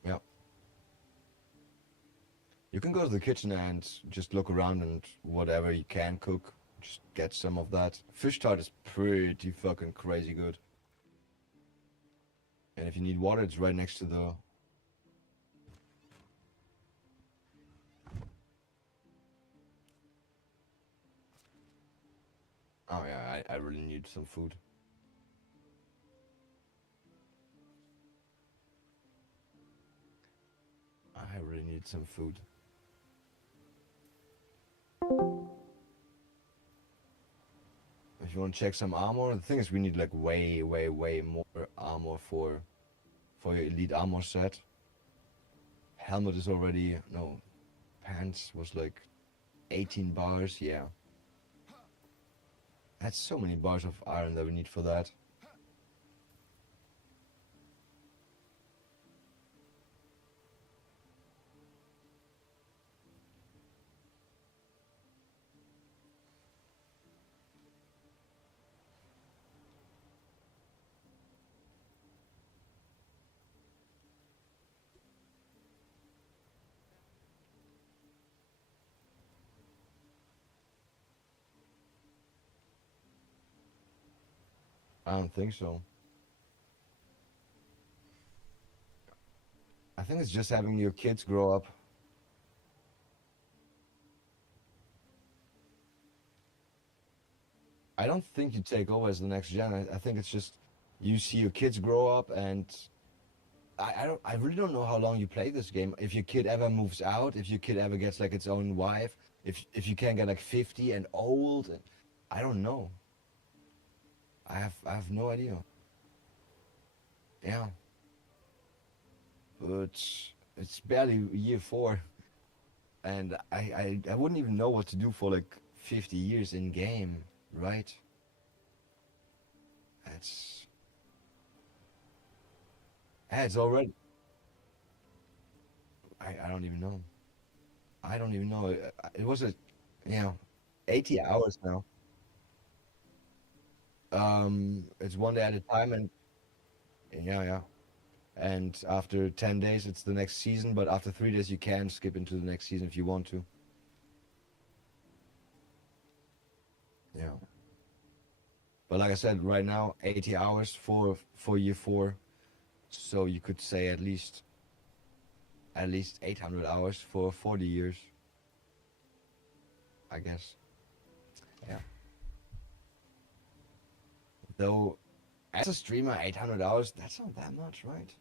Yeah. You can go to the kitchen and just look around and whatever you can cook, just get some of that. Fish tart is pretty fucking crazy good. And if you need water, it's right next to the. Oh yeah, I really need some food. I need some food. If you want to check some armor, the thing is we need like way more armor for your elite armor set. Helmet is already, no, pants was like 18 bars, yeah. That's so many bars of iron that we need for that. I don't think so. I think it's just having your kids grow up. I don't think you take over as the next gen. I think it's just you see your kids grow up, and I really don't know how long you play this game. If your kid ever moves out, if your kid ever gets like its own wife, if you can get like 50 and old, I don't know. I have no idea. Yeah, but it's barely year 4, and I wouldn't even know what to do for like 50 years in game, right? That's it's already. I don't even know. I don't even know. It was a, you know, 80 hours now. It's one day at a time, and yeah, yeah. And after 10 days, it's the next season. But after 3 days, you can skip into the next season if you want to. Yeah. But like I said, right now, 80 hours for year 4. So you could say at least 800 hours for 40 years, I guess. Yeah. Though, as a streamer, 800 hours, that's not that much, right?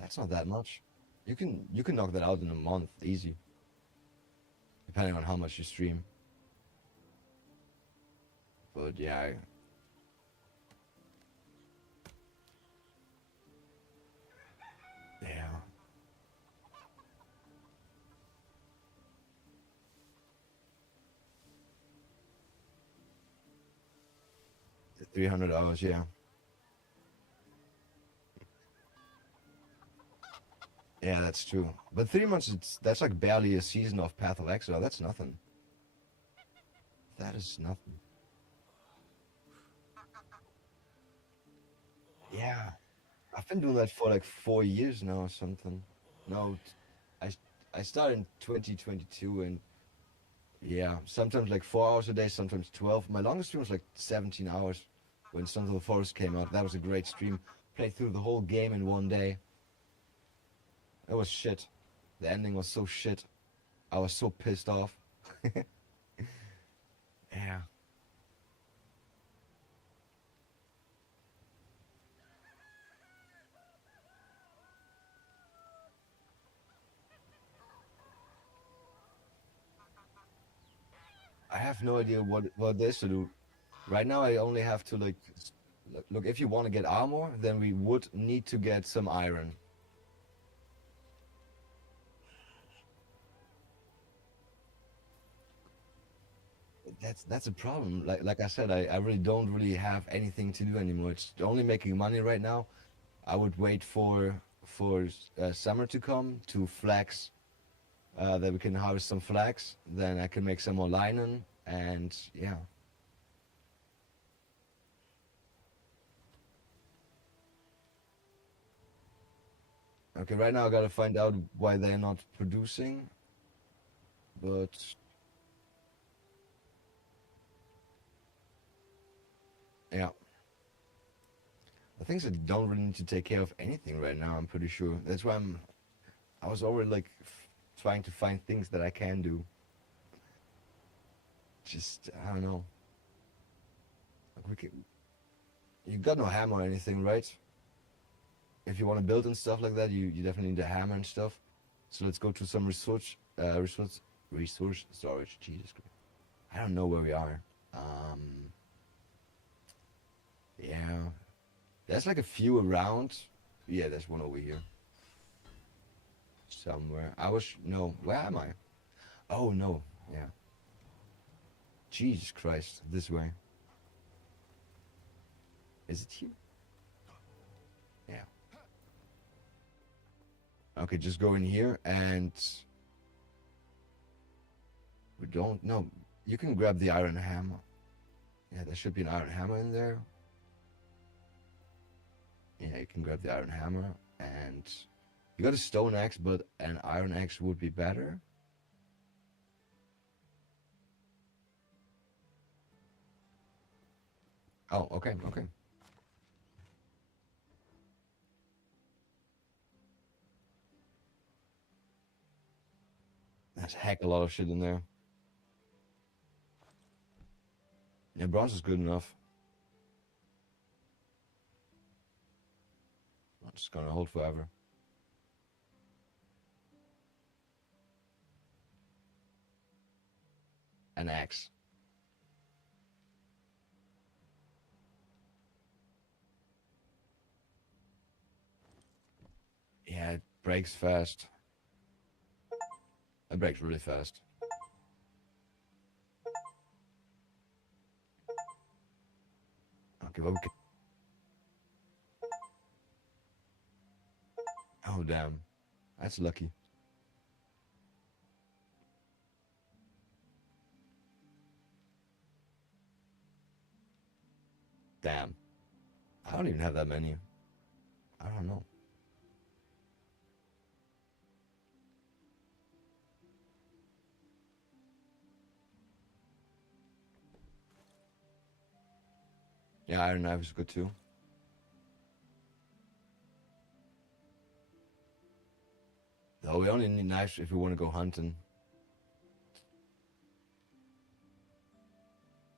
That's not that much. You can knock that out in a month, easy, depending on how much you stream. But yeah, yeah, 300 hours, yeah. Yeah, that's true. But 3 months, that's like barely a season of Path of Exile. That's nothing. That is nothing. Yeah, I've been doing that for like 4 years now or something. No, I I started in 2022, and yeah, sometimes like 4 hours a day, sometimes 12. My longest stream was like 17 hours when Sons of the Forest came out. That was a great stream. Played through the whole game in one day. It was shit. The ending was so shit. I was so pissed off. Yeah. I have no idea what there's to do. Right now, I only have to like look. If you want to get armor, then we would need to get some iron. That's a problem. Like I said, I really don't really have anything to do anymore. It's only making money right now. I would wait for summer to come to flax. That we can harvest some flax. Then I can make some more linen, and yeah. Okay, right now I gotta find out why they're not producing, but yeah. The things that don't really need to take care of anything right now, I'm pretty sure. That's why I was already like trying to find things that I can do. Just, I don't know. Like you got no hammer or anything, right? If you want to build and stuff like that, you definitely need a hammer and stuff. So let's go to some resource storage. Jesus Christ. I don't know where we are. Yeah. There's like a few around. Yeah, there's one over here. Somewhere. No, where am I? Oh, no. Yeah. Jesus Christ. This way. Is it here? Yeah. Okay, just go in here and... We don't know. You can grab the iron hammer. Yeah, there should be an iron hammer in there. Yeah, you can grab the iron hammer. And you got a stone axe, but an iron axe would be better. Oh, okay, okay. There's a heck of a lot of shit in there. Yeah, bronze is good enough. I'm just gonna hold forever. An axe. Yeah, it breaks fast. It breaks really fast. Okay, well, oh, damn. That's lucky. Damn. I don't even have that many. I don't know. Yeah, iron knife is good too. Though we only need knives if we want to go hunting.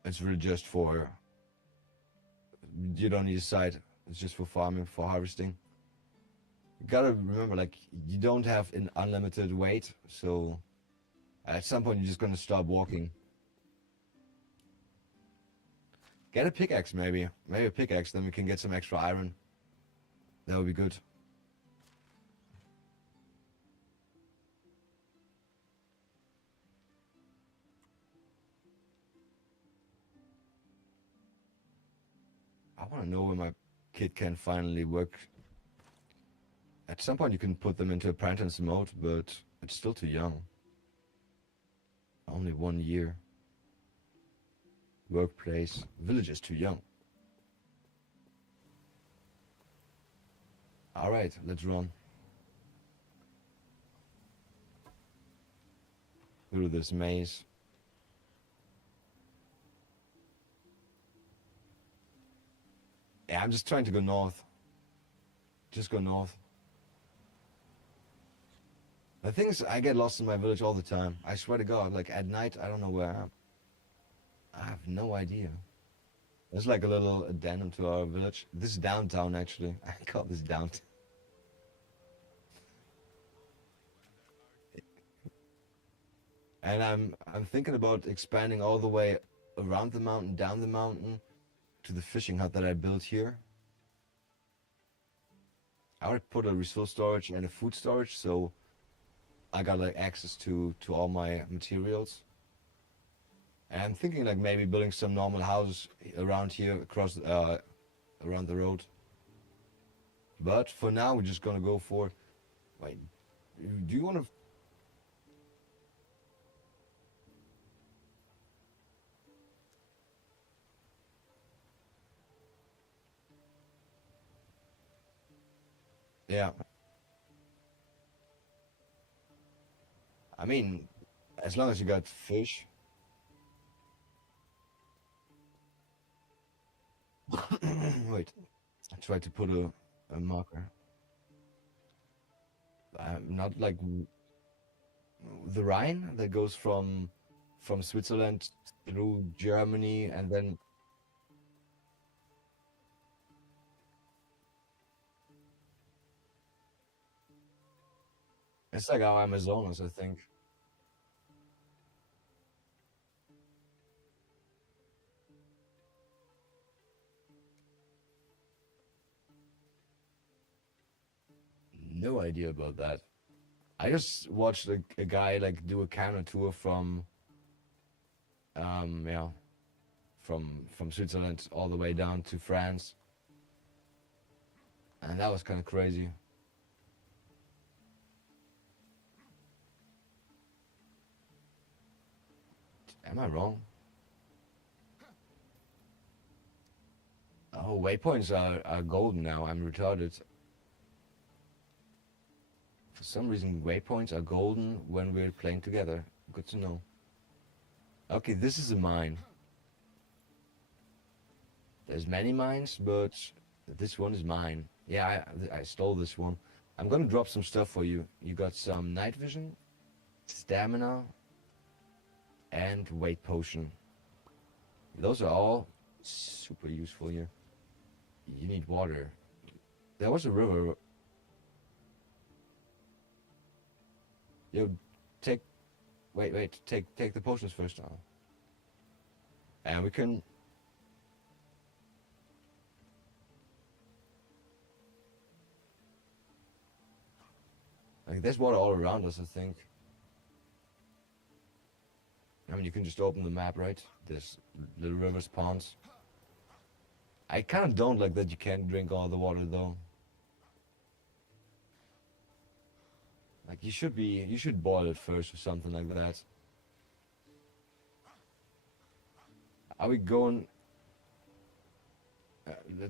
It's really just for... You don't need a sight. It's just for farming, for harvesting. You gotta remember, like, you don't have an unlimited weight, so... At some point, you're just gonna stop walking. Get a pickaxe, maybe. Maybe a pickaxe, then we can get some extra iron. That would be good. I want to know when my kid can finally work. At some point, you can put them into apprentice mode, but it's still too young. Only 1 year. Workplace. Village is too young. Alright, let's run. Through this maze. Yeah, I'm just trying to go north. Just go north. The thing is, I get lost in my village all the time. I swear to God, like at night, I don't know where I am. I have no idea. There's like a little addendum to our village. This is downtown, actually. I call this downtown. And I'm thinking about expanding all the way around the mountain, down the mountain, to the fishing hut that I built here. I would put a resource storage and a food storage, so I got like access to all my materials. And I'm thinking like maybe building some normal houses around here across around the road. But for now we're just gonna go for... Wait, do you wanna... Yeah. I mean, as long as you got fish. Wait, I tried to put a marker. Not like the Rhine that goes from Switzerland through Germany and then... It's like our Amazonas, I think. No idea about that. I just watched a guy like do a counter tour from yeah, from Switzerland all the way down to France, and that was kind of crazy. Am I wrong? Oh, waypoints are golden now. I'm retarded. For some reason, waypoints are golden when we're playing together. Good to know. Okay, this is a mine. There's many mines, but this one is mine. Yeah, I stole this one. I'm gonna drop some stuff for you. You got some night vision, stamina, and weight potion. Those are all super useful here. You need water. There was a river. Yo, take. Wait. Take the potions first now. And we can. Like, there's water all around us, I think. I mean, you can just open the map, right? There's little rivers, ponds. I kind of don't like that you can't drink all the water, though. Like, you should boil it first or something like that. Are we going?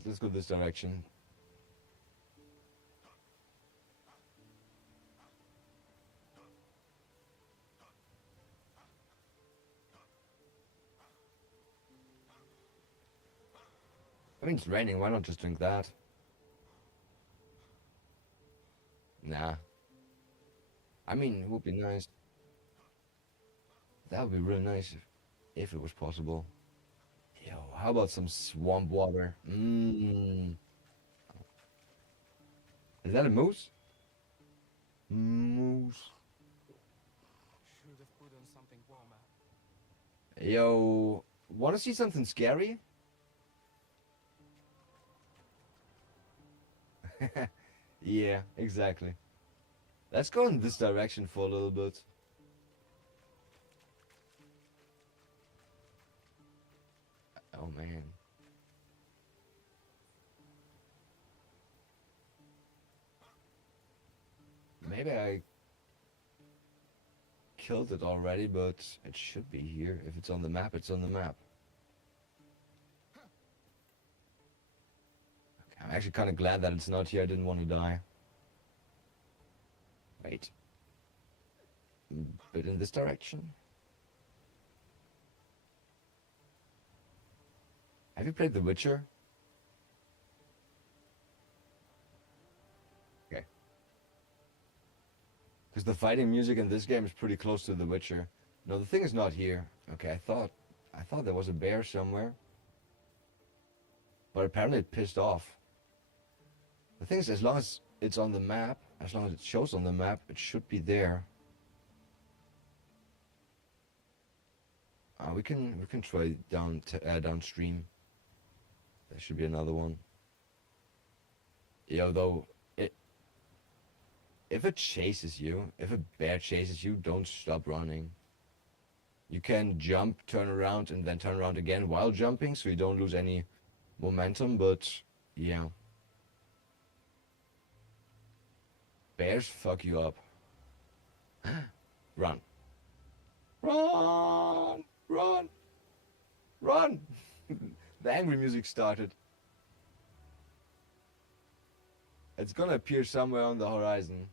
Let's go this direction. I mean, it's raining. Why not just drink that? Nah. I mean, it would be nice. That would be really nice if it was possible. Yo, how about some swamp water? Mmm. Is that a moose? Moose. Should have put on something warmer. Yo, want to see something scary? Yeah, exactly. Let's go in this direction for a little bit. Oh man. Maybe I killed it already, but it should be here. If it's on the map, it's on the map. Okay, I'm actually kind of glad that it's not here. I didn't want to die. Wait. But in this direction? Have you played The Witcher? Okay. Because the fighting music in this game is pretty close to The Witcher. No, the thing is not here. Okay, I thought there was a bear somewhere. But apparently it pissed off. The thing is, as long as it's on the map, as long as it shows on the map, it should be there. We can try downstream. There should be another one. Yo, though, if it chases you, if a bear chases you, don't stop running. You can jump, turn around, and then turn around again while jumping, so you don't lose any momentum, but yeah. Bears fuck you up. Run. Run! Run! Run! The angry music started. It's gonna appear somewhere on the horizon.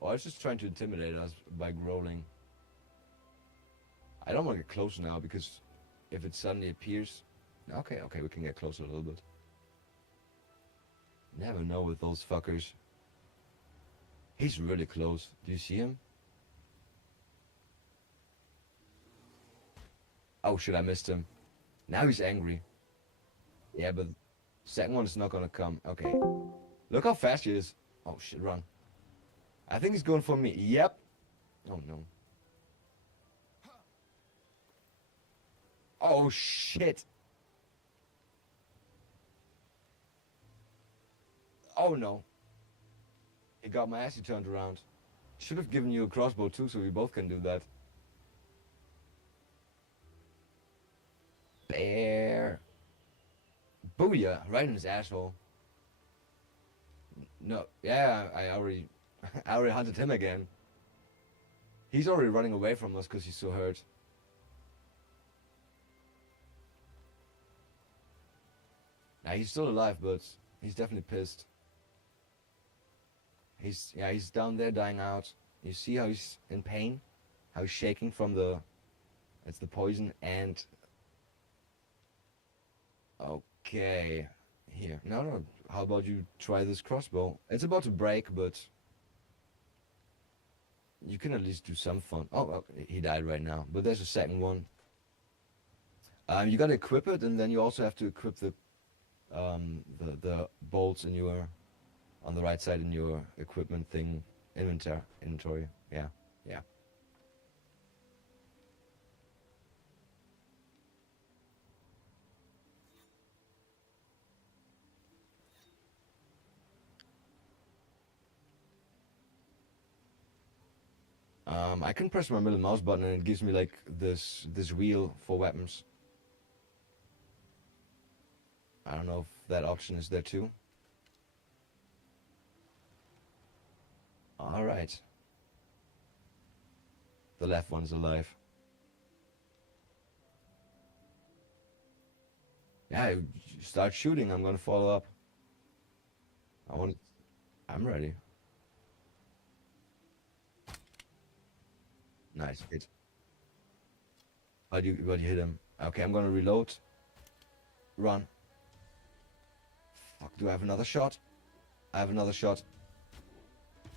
Oh, it's just trying to intimidate us by growling. I don't want to get closer now because if it suddenly appears... Okay, we can get closer a little bit. Never know with those fuckers. He's really close. Do you see him? Oh shit, I missed him. Now he's angry. Yeah, but second one is not gonna come. Okay. Look how fast he is. Oh shit, run. I think he's going for me. Yep. Oh no. Oh shit. Oh no. He got my ass, he turned around. Should have given you a crossbow too, so we both can do that. Bear. Booyah, right in his asshole. No, yeah, I already hunted him again. He's already running away from us because he's so hurt. Now he's still alive, but he's definitely pissed. He's down there dying out. You see how he's in pain? How he's shaking from it's the poison and... Okay. Here. No. How about you try this crossbow? It's about to break, but... You can at least do some fun. Oh, he died right now. But there's a second one. You gotta equip it, and then you also have to equip the bolts in your... on the right side in your equipment thing. Inventory. Yeah. I can press my middle mouse button and it gives me like this wheel for weapons. I don't know if that option is there too. Alright. The left one's alive. Yeah, start shooting, I'm gonna follow up. I'm ready. Nice hit. But you hit him. Okay, I'm gonna reload. Run. Fuck, do I have another shot? I have another shot.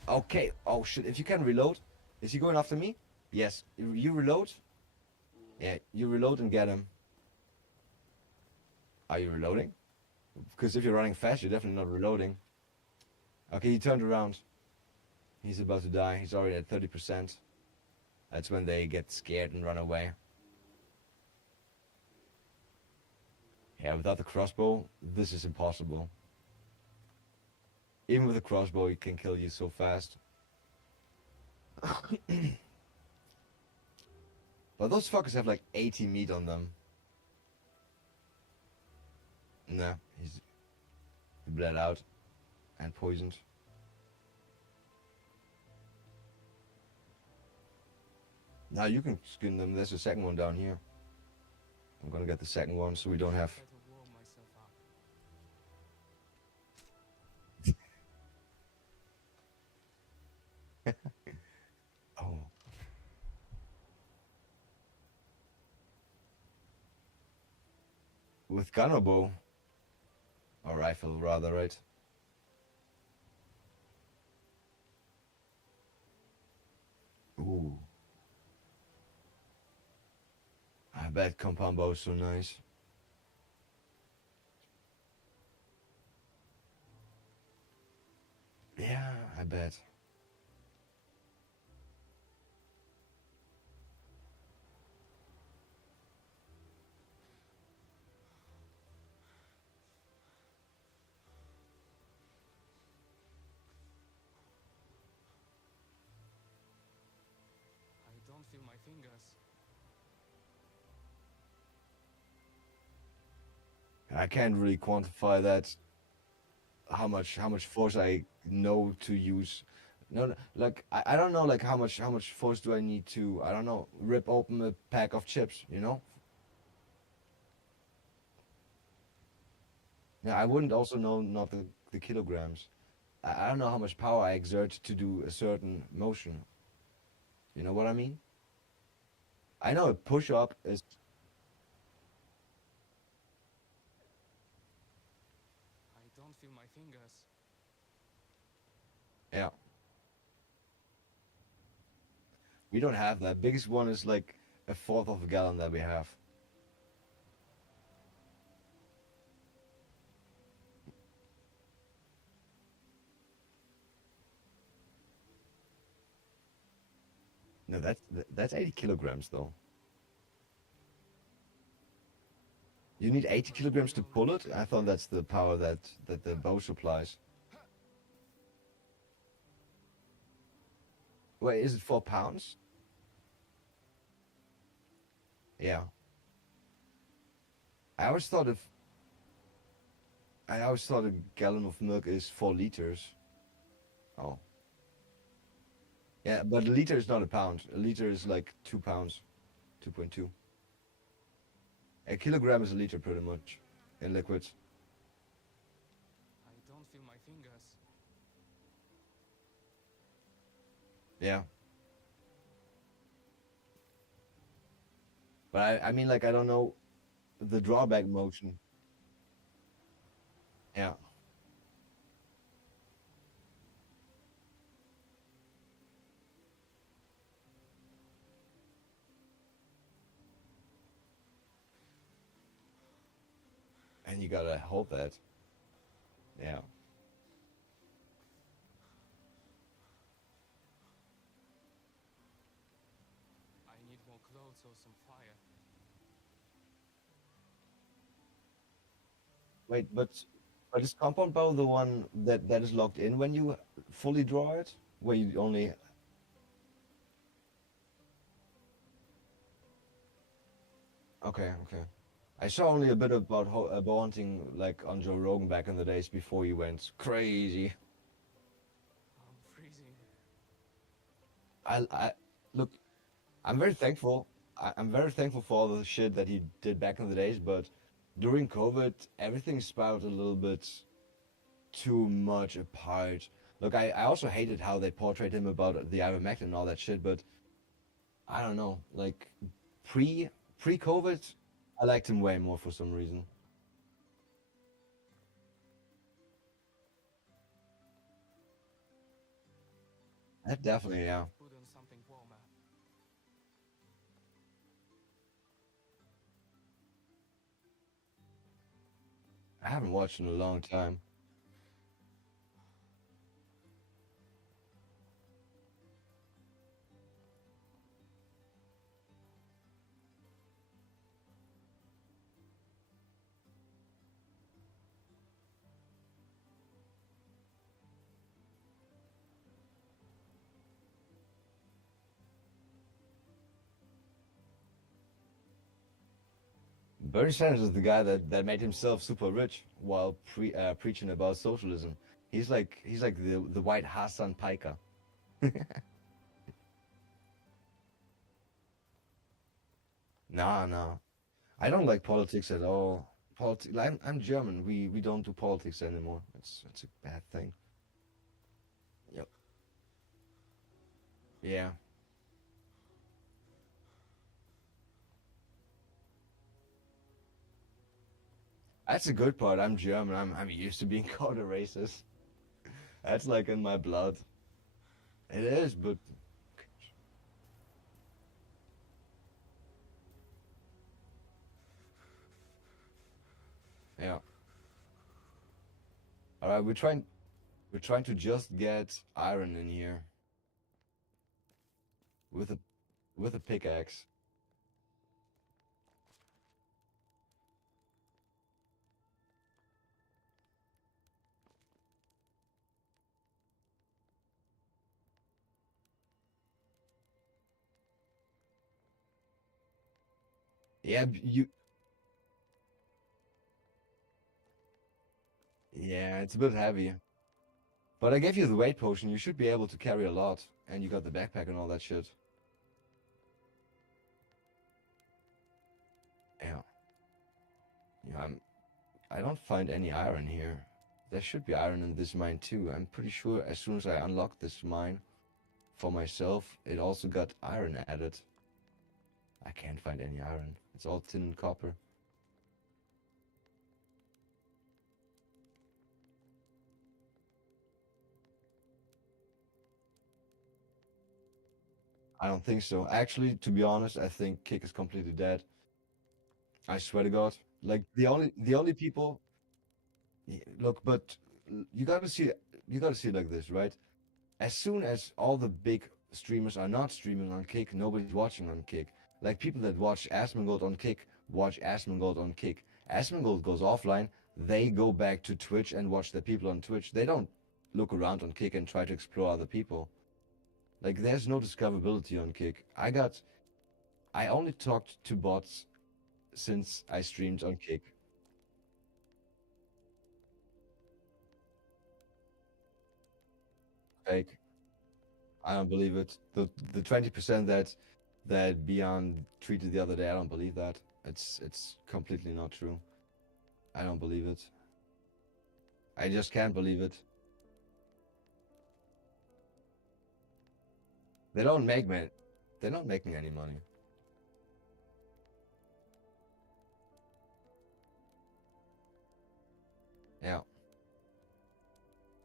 Okay, oh shit, if you can reload. Is he going after me? Yes. You reload? Yeah, you reload and get him. Are you reloading? Because if you're running fast, you're definitely not reloading. Okay, he turned around. He's about to die. He's already at 30%. That's when they get scared and run away. Yeah, without the crossbow, this is impossible. Even with a crossbow, he can kill you so fast. But those fuckers have like 80 meat on them. Nah, he bled out and poisoned. Now you can skin them. There's a second one down here. I'm gonna get the second one so we don't have... Try to warm myself up. Oh. With gun or bow? Or rifle rather, right? Ooh. I bet compound bow is so nice. Yeah, I bet. I don't feel my fingers. I can't really quantify that. How much force I know to use. No, like I don't know like how much force do I need to, I don't know, rip open a pack of chips, you know? Yeah, I wouldn't also know not the kilograms. I don't know how much power I exert to do a certain motion. You know what I mean? I know a push up is... I don't feel my fingers. Yeah. We don't have that. Biggest one is like a fourth of a gallon that we have. No, that's 80 kilograms though. You need 80 kilograms to pull it? I thought that's the power that the bow supplies. Wait, is it 4 pounds? Yeah. I always thought if I always thought a gallon of milk is 4 liters. Oh. Yeah, but a liter is not a pound. A liter is like 2 pounds. 2.2. A kilogram is a liter pretty much in liquids. I don't feel my fingers. Yeah. But I mean like I don't know the drawback motion. Yeah. And you gotta hold that. Yeah. I need more clothes or some fire. Wait, but is compound bow the one that is locked in when you fully draw it? Where you only okay, okay. I saw only a bit about bow hunting like on Joe Rogan back in the days before he went crazy. I'm freezing. I look, I'm very thankful. I'm very thankful for all the shit that he did back in the days, but during COVID, everything spiraled a little bit too much apart. Look, I also hated how they portrayed him about the ivermectin and all that shit, but I don't know. Like pre-COVID, I liked him way more for some reason. That definitely, Should yeah. have put on something warmer. I haven't watched in a long time. Bernie Sanders is the guy that made himself super rich while preaching about socialism. He's like the white Hassan Piker. Nah, nah. I don't like politics at all. I'm German. We don't do politics anymore. It's a bad thing. Yep. Yeah. That's a good part. I'm German. I'm used to being called a racist. That's like in my blood. It is, but yeah. All right, we're trying to just get iron in here with a pickaxe. Yeah, yeah, it's a bit heavy. But I gave you the weight potion. You should be able to carry a lot, and you got the backpack and all that shit. Yeah. Yeah, I don't find any iron here. There should be iron in this mine too. I'm pretty sure as soon as I unlocked this mine for myself, it also got iron added. I can't find any iron. It's all tin and copper. I don't think so. Actually, to be honest, I think Kick is completely dead. I swear to God. Like the only people look, but you gotta see it like this, right? As soon as all the big streamers are not streaming on Kick, nobody's watching on Kick. Like people that watch Asmongold on Kick, watch Asmongold on Kick. Asmongold goes offline, they go back to Twitch and watch the people on Twitch. They don't look around on Kick and try to explore other people. Like there's no discoverability on Kick. I only talked to bots since I streamed on Kick. Fake. I don't believe it. The 20% that Beyond tweeted the other day, I don't believe that. It's completely not true. I don't believe it. I just can't believe it. They don't make me. They're not making any money. Yeah.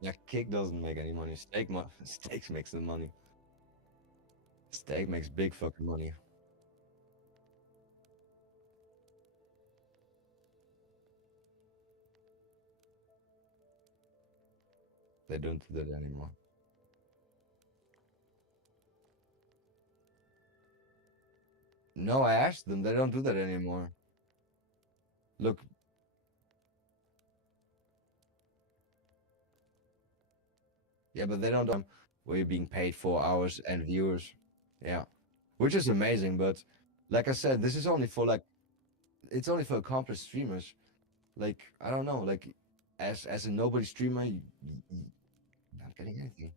Yeah, Kick doesn't make any money. Stakes makes the money. Stake makes big fucking money. They don't do that anymore. No, I asked them. They don't do that anymore. Look, yeah, but they don't where you're being paid for hours and viewers. Yeah. Which is amazing, but like I said, this is only for like it's only for accomplished streamers. Like, I don't know, like as a nobody streamer, you're not getting anything.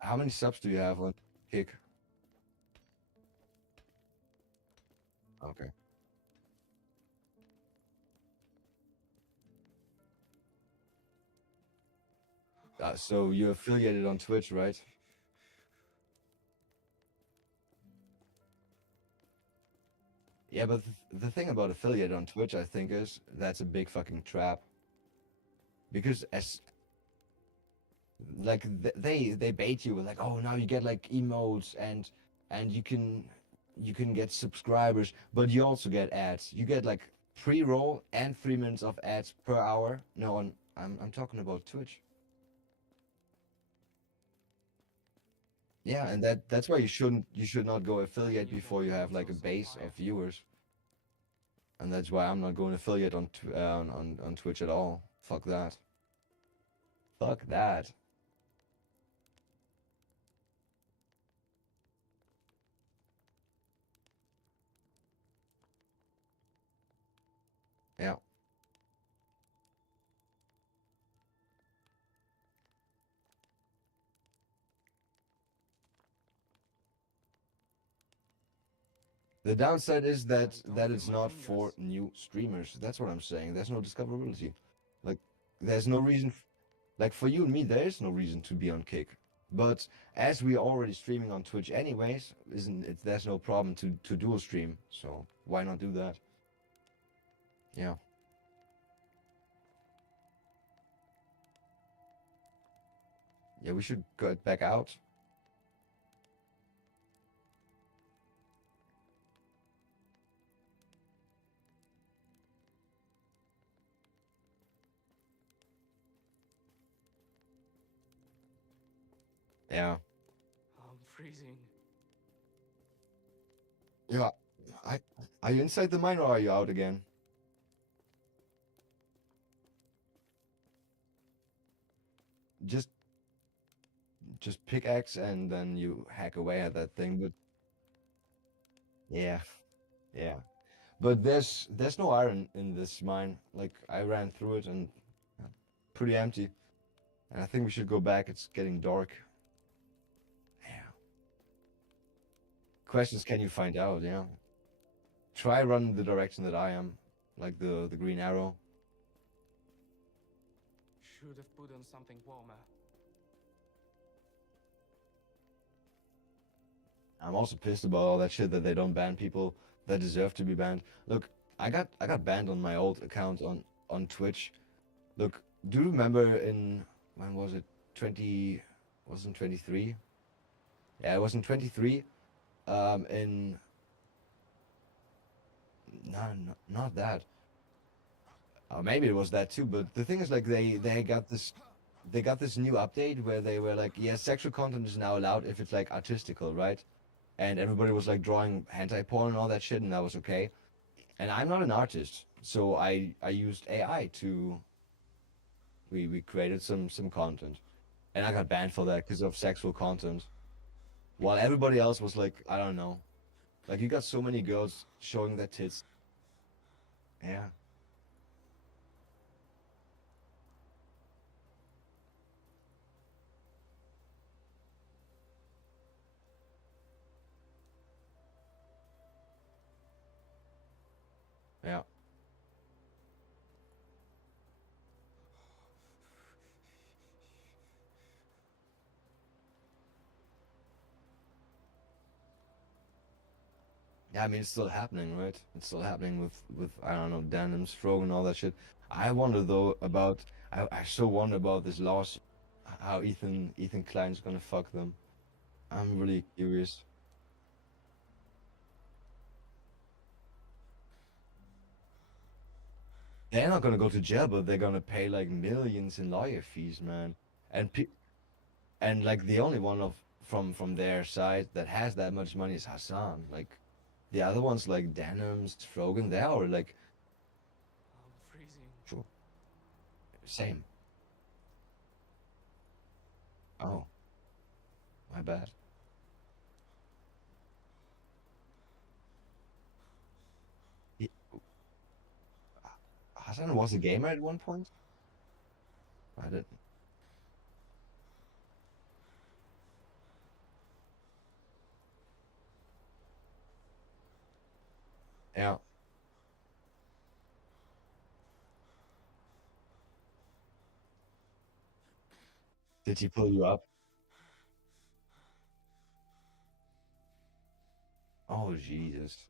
How many subs do you have on Kick? Okay. So you're affiliated on Twitch, right? Yeah, but the thing about affiliate on Twitch, I think, is that's a big fucking trap. Because as like they bait you with like, oh, now you get like emotes and you can get subscribers, but you also get ads. You get like pre-roll and 3 minutes of ads per hour. No, I'm talking about Twitch. Yeah, and that's why you should not go affiliate before you have like a base of viewers. And that's why I'm not going affiliate on Twitch at all. Fuck that. Fuck that. Yeah. The downside is that it's not for new streamers. That's what I'm saying. There's no discoverability. Like there's no reason like for you and me there is no reason to be on Kick. But as we are already streaming on Twitch anyways, isn't it there's no problem to dual stream. So why not do that? Yeah. Yeah, we should get back out. Yeah. I'm freezing. Yeah. I are you inside the mine or are you out again? Just just pickaxe and then you hack away at that thing, but yeah, yeah. But there's no iron in this mine. Like I ran through it and pretty empty. And I think we should go back. It's getting dark. Yeah. Questions can you find out? Yeah. Try run the direction that I am, like the green arrow. Should have put on something warmer. I'm also pissed about all that shit that they don't ban people that deserve to be banned. Look, I got banned on my old account on Twitch. Look, do you remember in when was it? 20 wasn't 23? Yeah, it was in 23. In no, not that. Maybe it was that too. But the thing is, like they got this they got this new update where they were like, yeah, sexual content is now allowed if it's like artistical, right? And everybody was like drawing hentai porn and all that shit, and that was okay. And I'm not an artist, so I used AI to we created some content, and I got banned for that because of sexual content. While everybody else was like, I don't know, like you got so many girls showing their tits. Yeah, yeah. Yeah, I mean it's still happening, right? It's still happening with I don't know, denim, stroke and all that shit. I wonder though about I so wonder about this lawsuit, how Ethan Klein's gonna fuck them. I'm really curious. They're not gonna go to jail, but they're gonna pay like millions in lawyer fees, man. And pe and like the only one of from their side that has that much money is Hassan. Like the other ones like Denim, Strogan, they are like I'm freezing. phew, same. Oh, my bad. He, Hassan was a gamer at one point. I didn't. Yeah. Did he pull you up? Oh Jesus.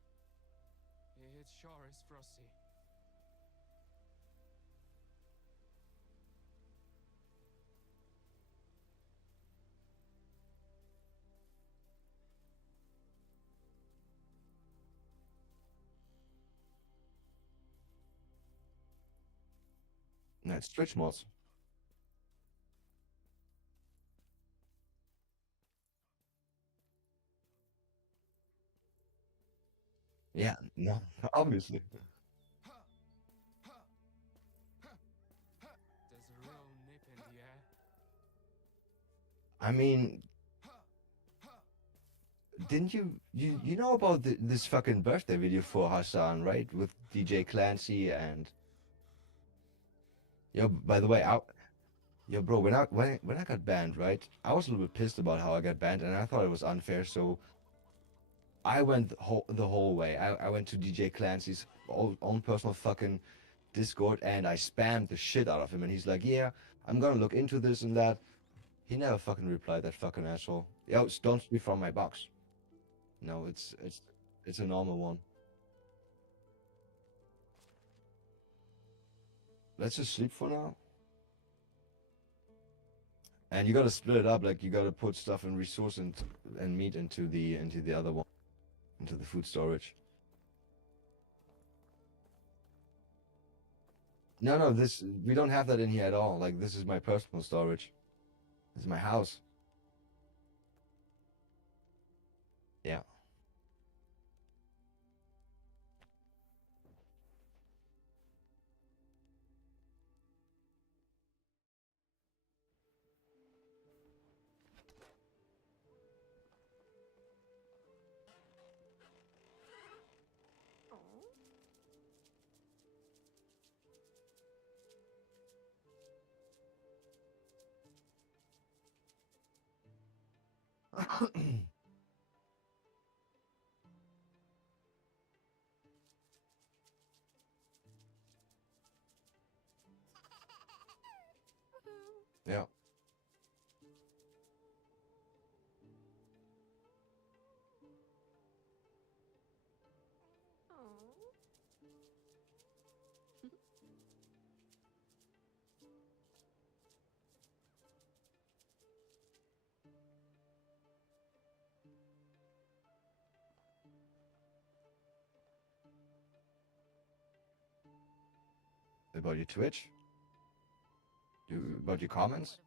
It sure is frosty. That's Twitch mods. Yeah. No. Obviously. There's a real nip in the air. I mean, didn't you know about this fucking birthday video for Hassan, right? With DJ Clancy and yo. By the way, yo, bro, when I got banned, right? I was a little bit pissed about how I got banned, and I thought it was unfair. So I went the whole way. I went to DJ Clancy's own personal fucking Discord, and I spammed the shit out of him. And he's like, "Yeah, I'm gonna look into this and that." He never fucking replied, that fucking asshole. Yo, don't steal from my box. No, it's a normal one. Let's just sleep for now. And you gotta split it up, like you gotta put stuff and resource and meat into the other one, into the food storage. No, no, this we don't have that in here at all. Like this is my personal storage. This is my house. Yeah. Yeah. About your Twitch? About your comments?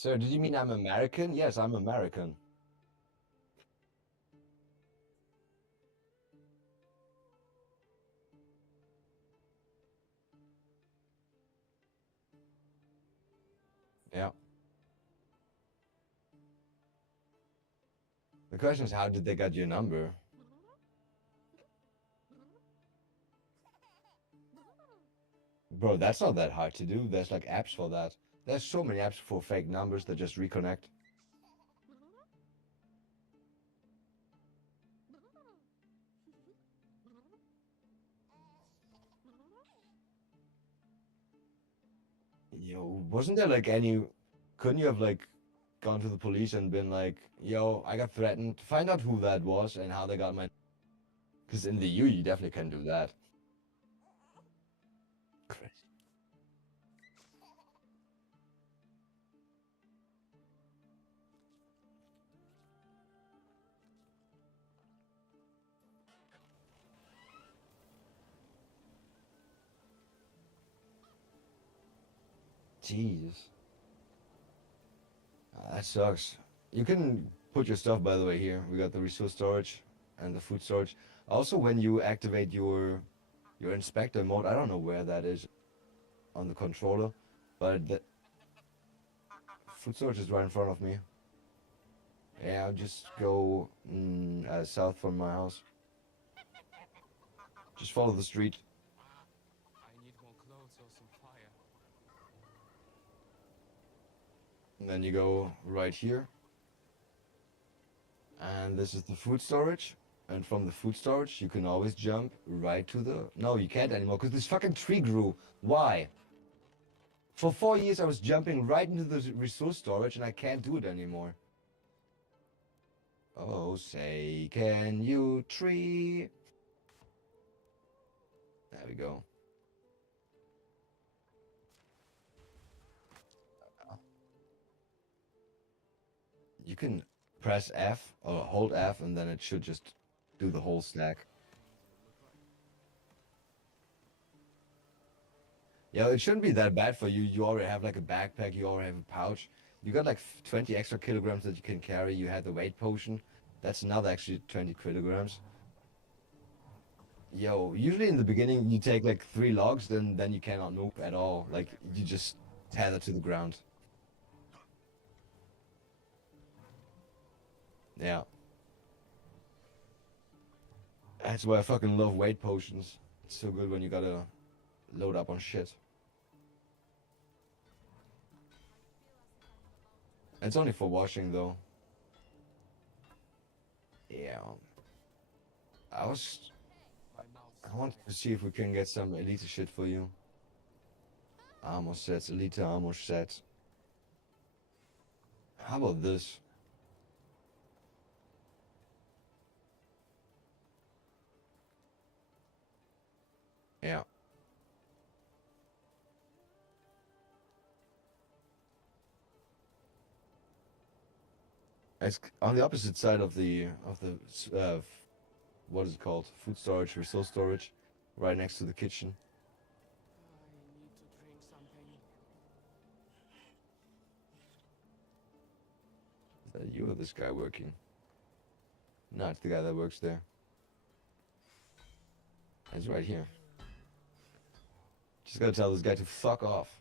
Sir, did you mean I'm American? Yes, I'm American. Yeah. The question is, how did they get your number? Bro, that's not that hard to do. There's like apps for that. There's so many apps for fake numbers that just reconnect. Yo, wasn't there like any... Couldn't you have like gone to the police and been like, yo, I got threatened. Find out who that was and how they got my... Because in the EU, you definitely can do that. Crazy. Jesus. That sucks. You can put your stuff, by the way, here. We got the resource storage and the food storage. Also, when you activate your inspector mode, I don't know where that is on the controller, but the food storage is right in front of me. Yeah, I'll just go south from my house. Just follow the street. I need more clothes or some fire. And then you go right here. And this is the food storage. And from the food storage, you can always jump right to the... No, you can't anymore, because this fucking tree grew. Why? For 4 years, I was jumping right into the resource storage, and I can't do it anymore. Oh, say, can you tree? There we go. You can press F or hold F, and then it should just do the whole stack. Yeah, it shouldn't be that bad for you. You already have like a backpack, you already have a pouch. You got like 20 extra kilograms that you can carry. You had the weight potion. That's another actually 20 kilograms. Yo, usually in the beginning you take like 3 logs, then you cannot move at all. Like you just tether to the ground. Yeah. That's why I fucking love weight potions. It's so good when you gotta load up on shit. It's only for washing though. Yeah. I was... My mouth's I wanted to see if we can get some elite shit for you. Armor sets, elite armor sets. How about this? Yeah. It's on the opposite side of the what is it called? Food storage, resource storage, right next to the kitchen. I need to drink something. Is that you or this guy working? No, it's the guy that works there. He's right here. Just gotta tell this guy to fuck off.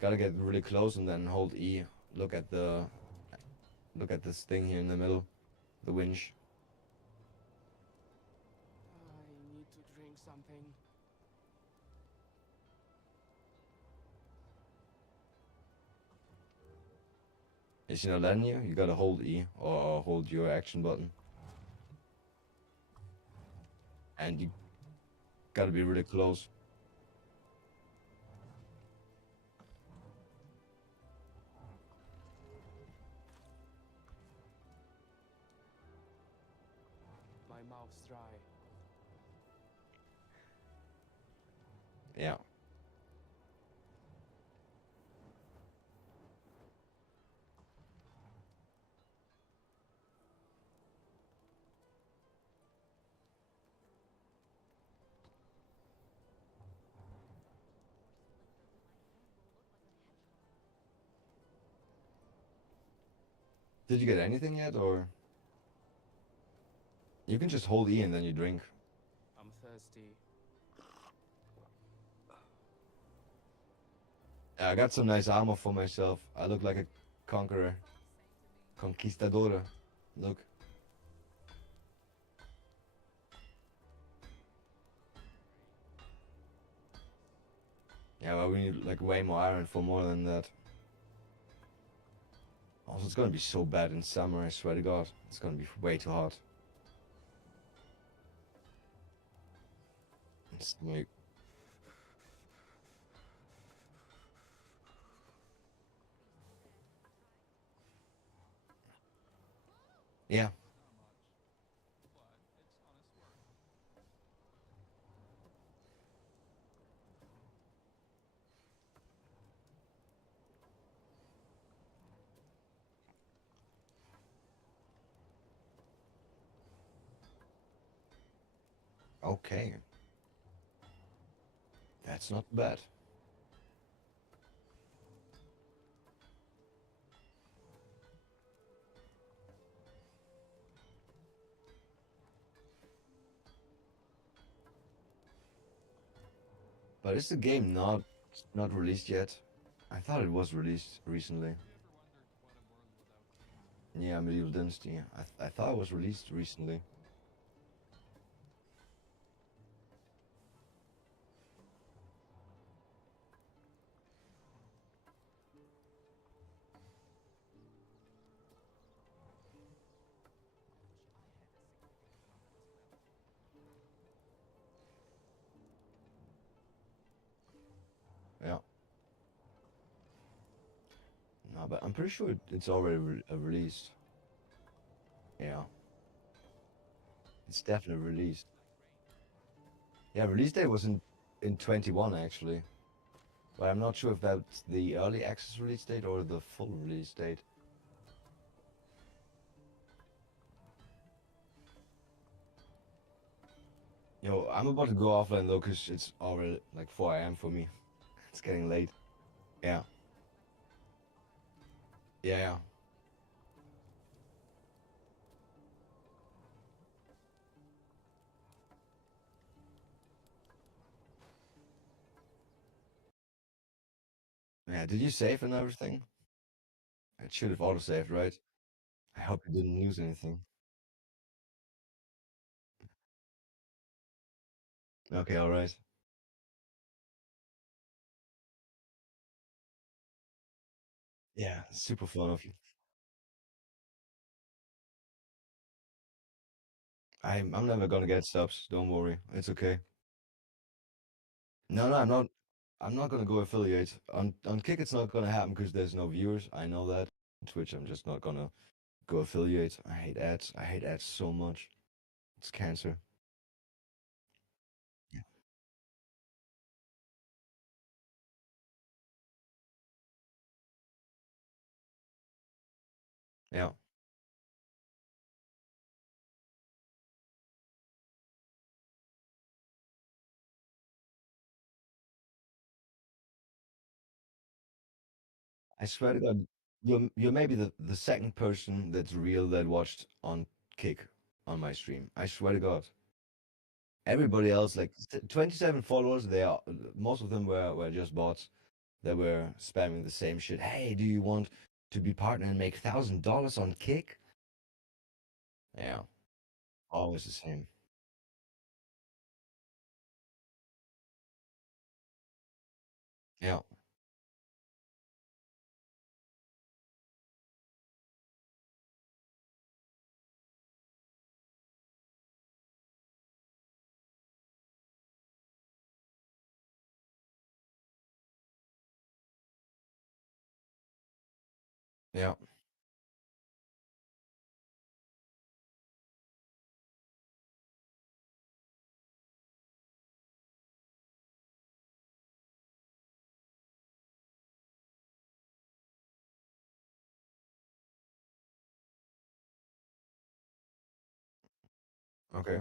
Gotta get really close and then hold E. Look at this thing here in the middle, the winch. I need to drink something. Is he not letting you? You gotta hold E or hold your action button. And you gotta be really close. My mouth's dry. Yeah. Did you get anything yet, or you can just hold E and then you drink? I'm thirsty. Yeah, I got some nice armor for myself. I look like a conqueror, conquistadora. Look. Yeah, well, we need like way more iron for more than that. Also, it's gonna be so bad in summer, I swear to God. It's gonna be way too hot. It's like, yeah, okay. That's not bad. But is the game not released yet? I thought it was released recently. Yeah, Medieval Dynasty. I thought it was released recently. Yeah. No, but I'm pretty sure it's already released. Yeah, it's definitely released. Yeah, release date was in 21 actually. But I'm not sure if that's the early access release date or the full release date. Yo, I'm about to go offline though, because it's already like 4 a.m. for me. It's getting late. Yeah. Yeah, yeah. Yeah, did you save and everything? It should have auto-saved, right? I hope you didn't lose anything. Okay, alright. Yeah, super fun of you. I'm never gonna get subs, don't worry. It's okay. No, no, I'm not gonna go affiliate. On Kick it's not gonna happen because there's no viewers. I know that. On Twitch I'm just not gonna go affiliate. I hate ads. I hate ads so much. It's cancer. Yeah. Yeah. I swear to God, you're maybe the second person that's real that watched on Kick on my stream. I swear to God. Everybody else, like 27 followers, they are most of them were just bots that were spamming the same shit. Hey, do you want to be partner and make $1,000 on Kick? Yeah, always the same. Yeah, yeah. Okay.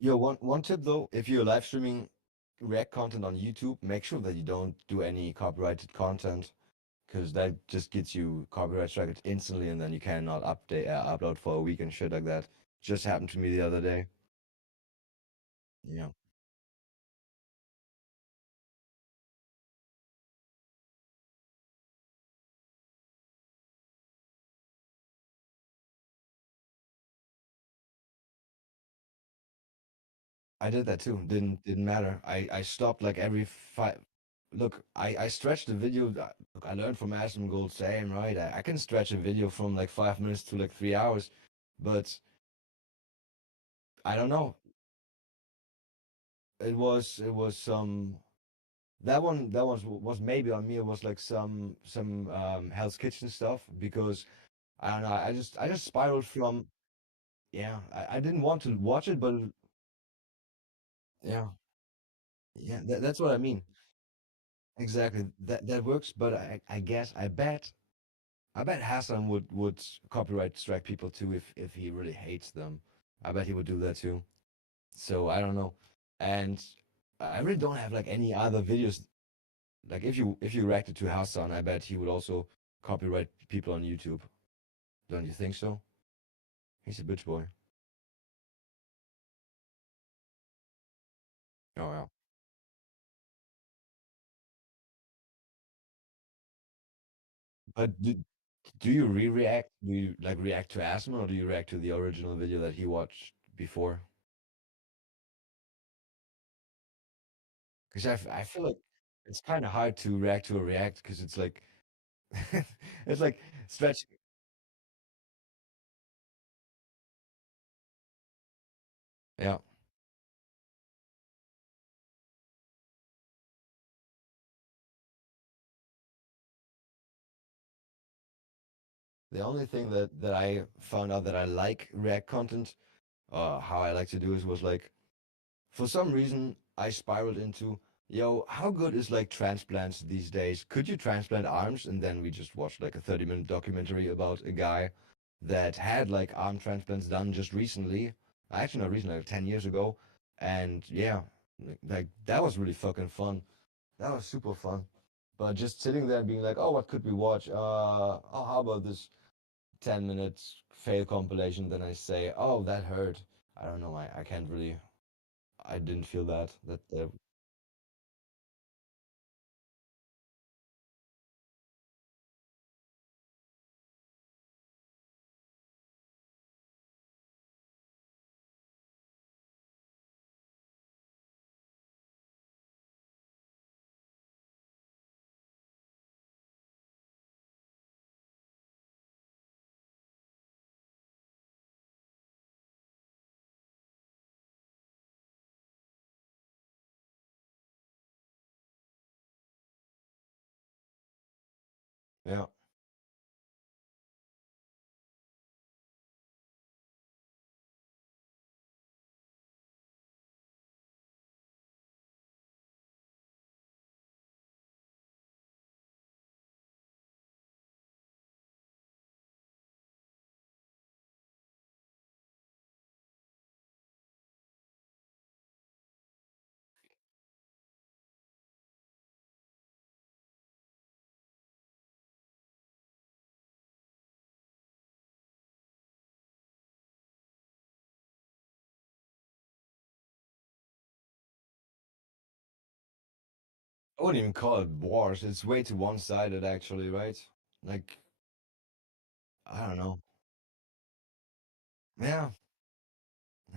Yo, one tip though, if you're live streaming React content on YouTube, make sure that you don't do any copyrighted content, because that just gets you copyright striked instantly, and then you cannot upload for a week and shit like that. Just happened to me the other day. Yeah. I did that too. Didn't matter. I stopped like every five. Look, I stretched the video. Look, I learned from Aston Gold saying, right? I can stretch a video from like 5 minutes to like 3 hours, but I don't know. It was some that was maybe on me. It was like some Hell's Kitchen stuff because I don't know. I just spiraled from, yeah. I didn't want to watch it, but yeah, yeah. That's what I mean. Exactly. That works, but I guess I bet Hassan would copyright strike people too if he really hates them. I bet he would do that too. So I don't know. And I really don't have like any other videos. Like if you reacted to Hassan, I bet he would also copyright people on YouTube. Don't you think so? He's a bitch boy. Oh yeah. But do you re-react? Do you like react to Hassan, or do you react to the original video that he watched before? Because I feel like it's kind of hard to react to a react because it's like it's like stretching. Yeah. The only thing that I found out that I like React content, how I like to do it was like, for some reason I spiraled into, yo, how good is like transplants these days? Could you transplant arms? And then we just watched like a 30-minute documentary about a guy that had like arm transplants done just recently. Actually, not recently, like 10 years ago. And yeah, like that was really fucking fun. That was super fun. But just sitting there and being like, oh, what could we watch? Oh, how about this 10 minutes fail compilation? Then I say, oh, that hurt. I don't know. I can't really, I didn't feel that. Yeah. I wouldn't even call it wars. It's way too one-sided, actually, right? Like, I don't know. Yeah.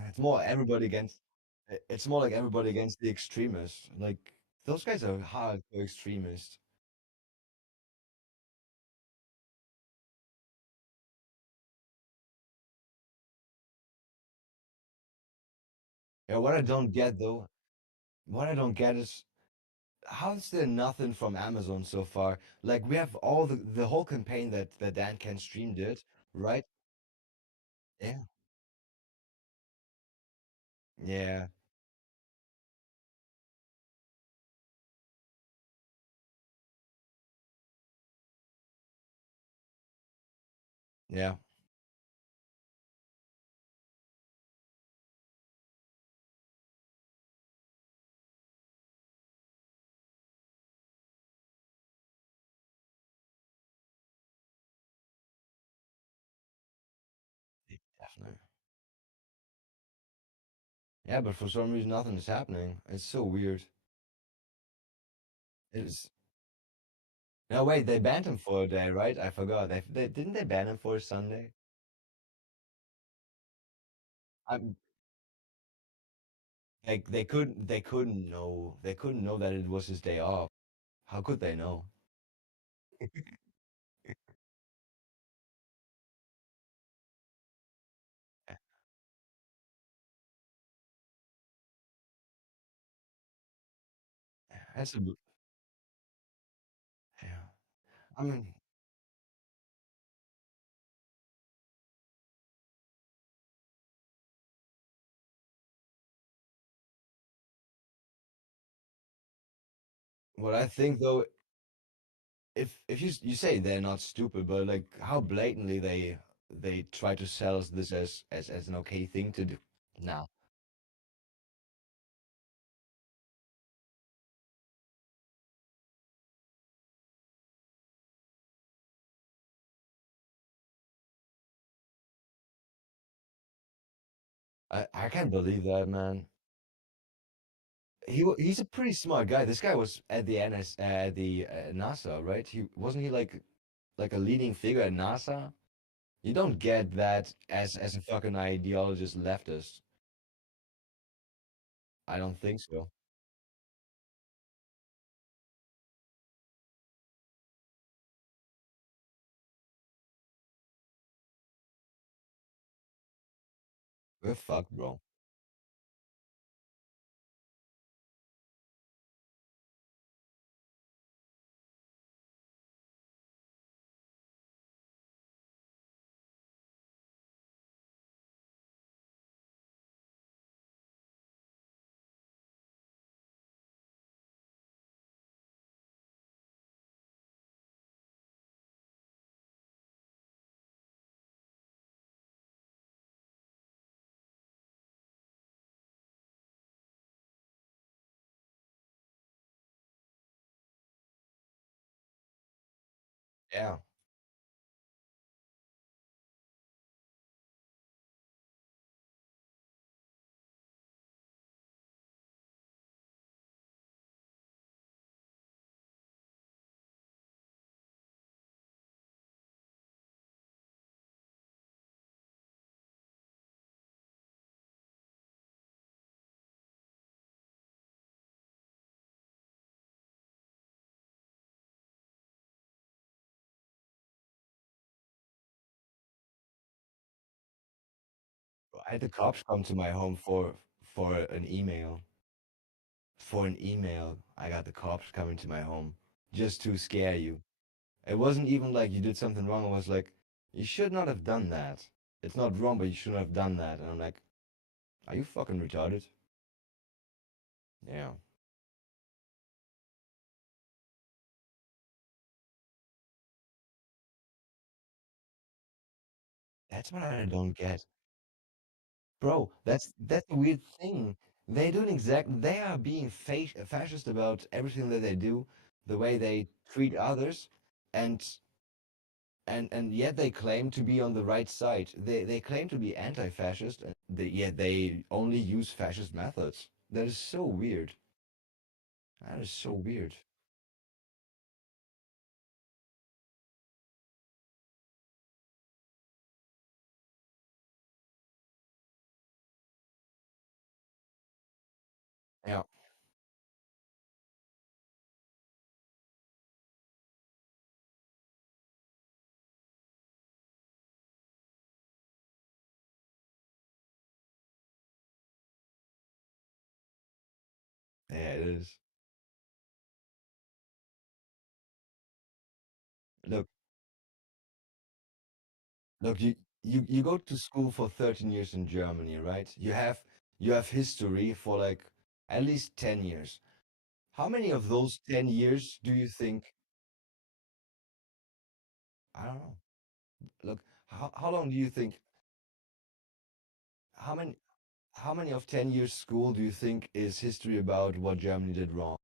It's more everybody against. It's more like everybody against the extremists. Like, those guys are hardcore extremists. Yeah, what I don't get though, what I don't get is, how is there nothing from Amazon so far? Like, we have all the whole campaign that Dan Can Stream did, right? Yeah. Yeah. Yeah. definitely. Yeah, but for some reason nothing is happening. It's so weird. It's no wait, they banned him for a day, right? I forgot. They didn't they ban him for a Sunday? I they couldn't know that it was his day off. How could they know? That's a yeah. I mean, what I think though, if you say they're not stupid, but like how blatantly they try to sell us this as an okay thing to do. Now, I can't believe that, man. He's a pretty smart guy. This guy was at the NS at the NASA, right? He wasn't he like a leading figure at NASA? You don't get that as a fucking ideologist leftist. I don't think so. We're fucked, bro. Yeah. I had the cops come to my home for an email. For an email, I got the cops coming to my home just to scare you. It wasn't even like you did something wrong. It was like, you should not have done that. It's not wrong, but you shouldn't have done that. And I'm like, are you fucking retarded? Yeah. That's what I don't get. Bro, that's the weird thing. They are being fascist about everything that they do, the way they treat others, and and yet they claim to be on the right side. They claim to be anti-fascist, and yet they only use fascist methods. That is so weird. That is so weird. Yeah, yeah, it is. Look, look, you go to school for 13 years in Germany, right? You have history for like at least 10 years. How many of those 10 years do you think, I don't know. Look, how long do you think, how many how many of 10 years school do you think is history about what Germany did wrong?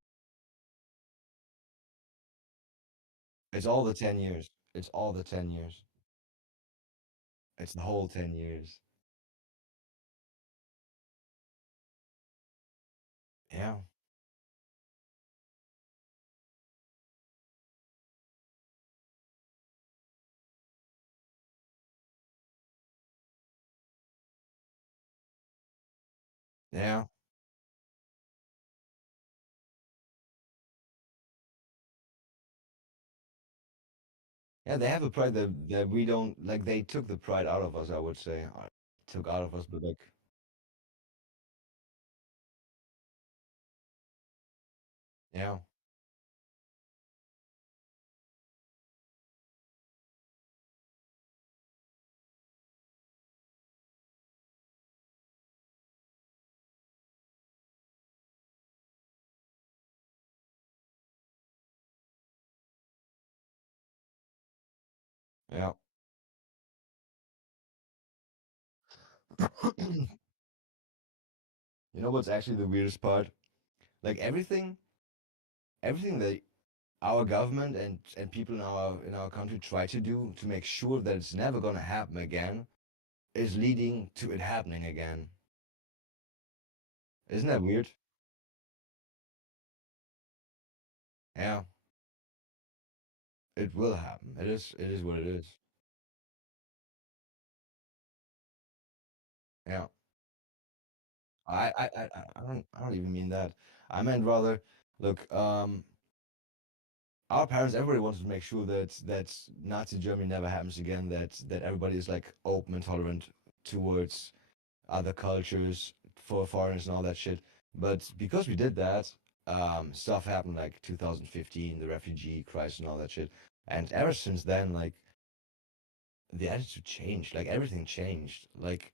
It's all the 10 years. It's all the 10 years. It's the whole 10 years. Yeah. Yeah. Yeah, they have a pride that we don't like. They took the pride out of us, I would say. Took out of us, but like, yeah, yeah. You know what's actually the weirdest part? Like everything that our government and people in our country try to do to make sure that it's never gonna happen again is leading to it happening again. Isn't that weird? Yeah, it will happen. It is what it is. Yeah. I don't even mean that. I meant rather, look, our parents, everybody wanted to make sure that Nazi Germany never happens again, that everybody is like open and tolerant towards other cultures for foreigners and all that shit. But because we did that, stuff happened like 2015, the refugee crisis and all that shit. And ever since then, like the attitude changed, like everything changed. Like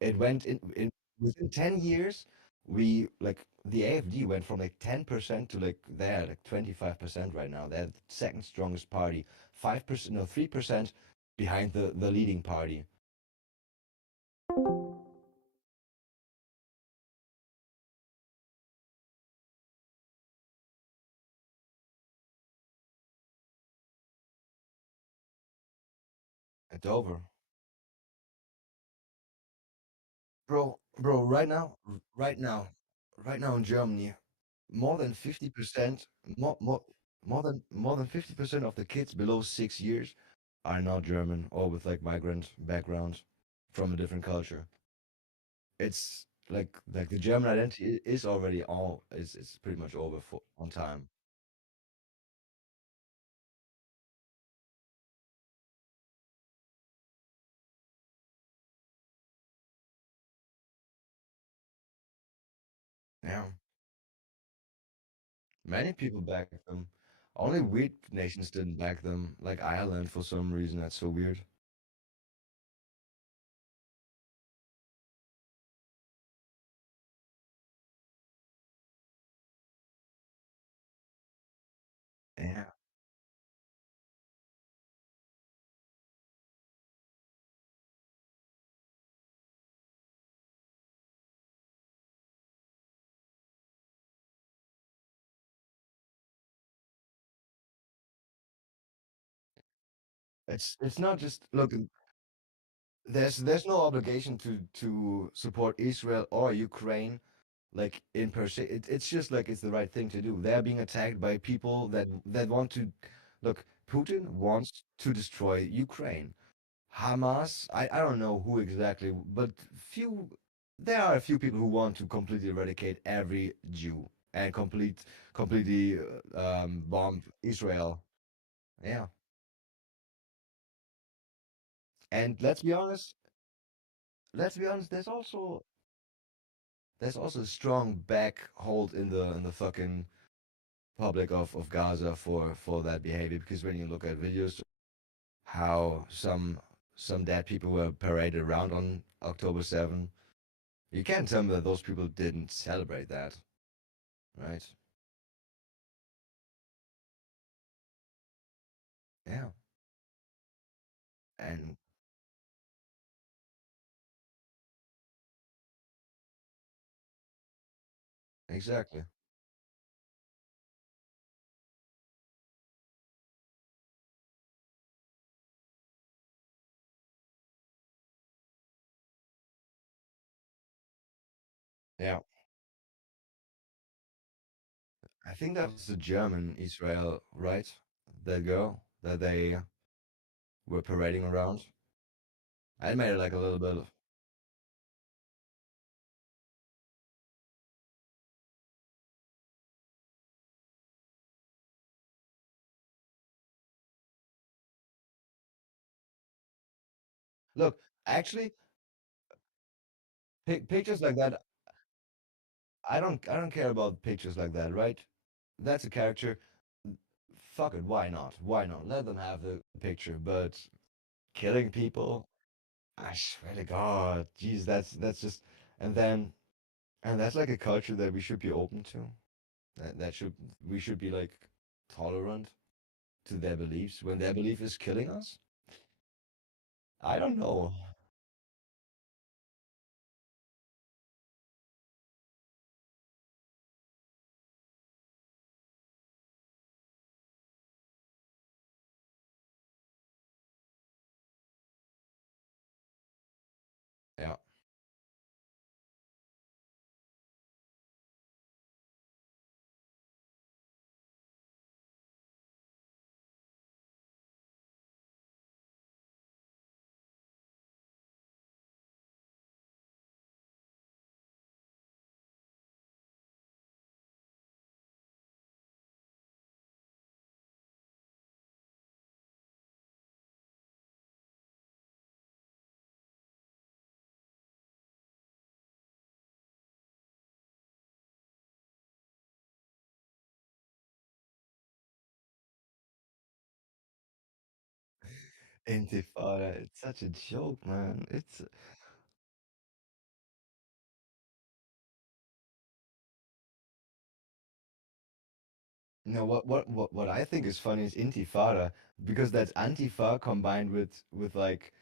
it went in within 10 years, we like the AFD went from like 10% to like they're like 25% right now. They're the second strongest party. 5%, no, 3% behind the leading party. It's over. Bro, right now in Germany, more than 50%, more than 50% of the kids below 6 years are not German or with like migrant background from a different culture. It's like the German identity is already all is pretty much over for on time. Yeah, many people back them. Only weak nations didn't back them, like Ireland for some reason. That's so weird. Yeah, it's not just look. There's no obligation to support Israel or Ukraine like in per se. It's just like it's the right thing to do. They're being attacked by people that want to look. Putin wants to destroy Ukraine. Hamas, I don't know who exactly, but few there are a few people who want to completely eradicate every Jew and completely bomb Israel. Yeah, and let's be honest. There's also a strong back hold in the fucking public of Gaza for that behavior because when you look at videos how some dead people were paraded around on October 7th, you can't tell me that those people didn't celebrate that, right? Yeah, and exactly. Yeah, I think that was the German Israel, right? The girl that they were parading around. I made it like a little bit of, look, actually, pictures like that, I don't care about pictures like that, right? That's a character. Fuck it, why not? Why not? Let them have the picture, but killing people, I swear to God, jeez, that's just, and then, and that's like a culture that we should be open to. That should, we should be like tolerant to their beliefs when their belief is killing us. I don't know. Yeah. Intifada, it's such a joke, man. It's, you know, what I think is funny is Intifada, because that's Antifa combined with like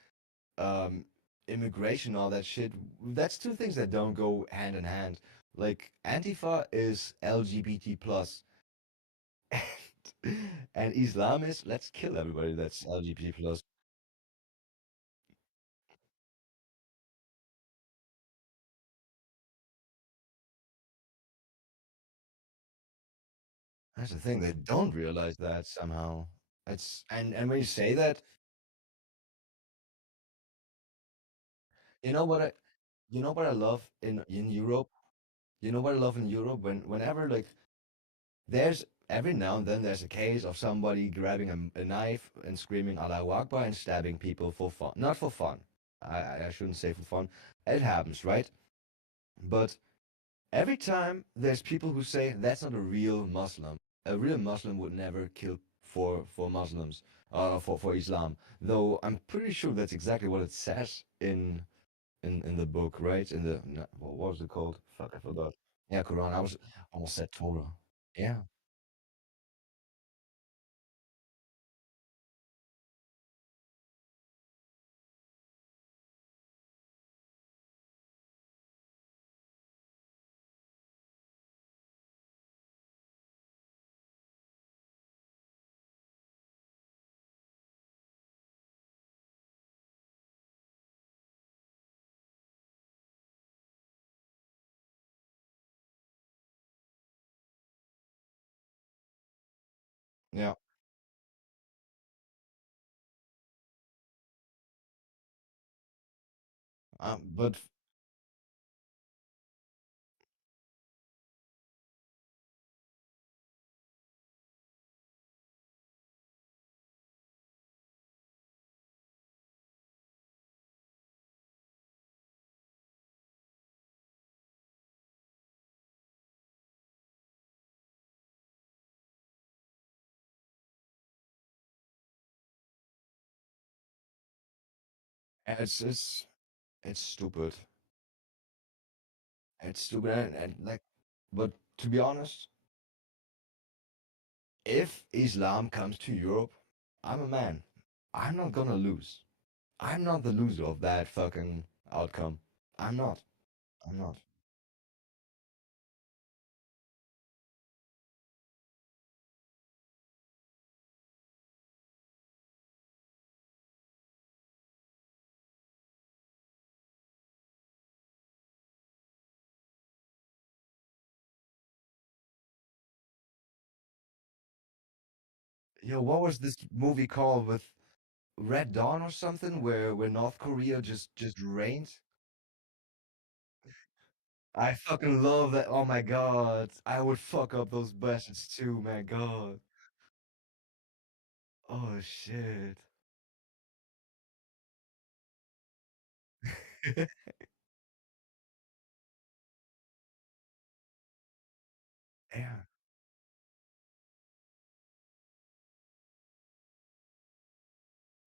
um immigration, all that shit. That's two things that don't go hand in hand. Like Antifa is LGBT plus, and Islam is let's kill everybody that's LGBT plus. That's the thing, they don't realize that somehow. It's, and when you say that, you know what I, you know what I love in Europe. You know what I love in Europe, whenever like there's every now and then there's a case of somebody grabbing a knife and screaming Allahu Akbar and stabbing people for fun. Not for fun. I shouldn't say for fun. It happens, right? But every time there's people who say that's not a real Muslim. A real Muslim would never kill for Muslims, for Islam. Though I'm pretty sure that's exactly what it says in the book, right? In the, no, what was it called? Fuck, I forgot. Yeah, Quran. I was almost said Torah. Yeah. Yeah. But it's stupid. It's stupid, and like, but to be honest, if Islam comes to Europe, I'm a man. I'm not gonna lose. I'm not the loser of that fucking outcome. I'm not. I'm not. Yo, what was this movie called with Red Dawn or something, where North Korea just reigns? I fucking love that. Oh my god, I would fuck up those bastards too, man. God. Oh shit. Yeah.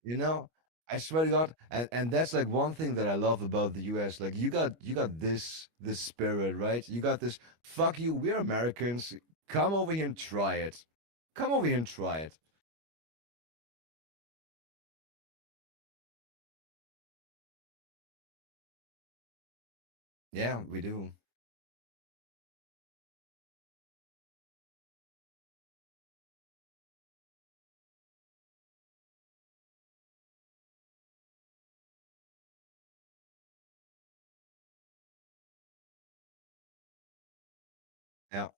You know, I swear to God, and that's like one thing that I love about the US. Like you got this spirit, right? You got this fuck you, we're Americans. Come over here and try it. Come over here and try it. Yeah, we do. Yeah.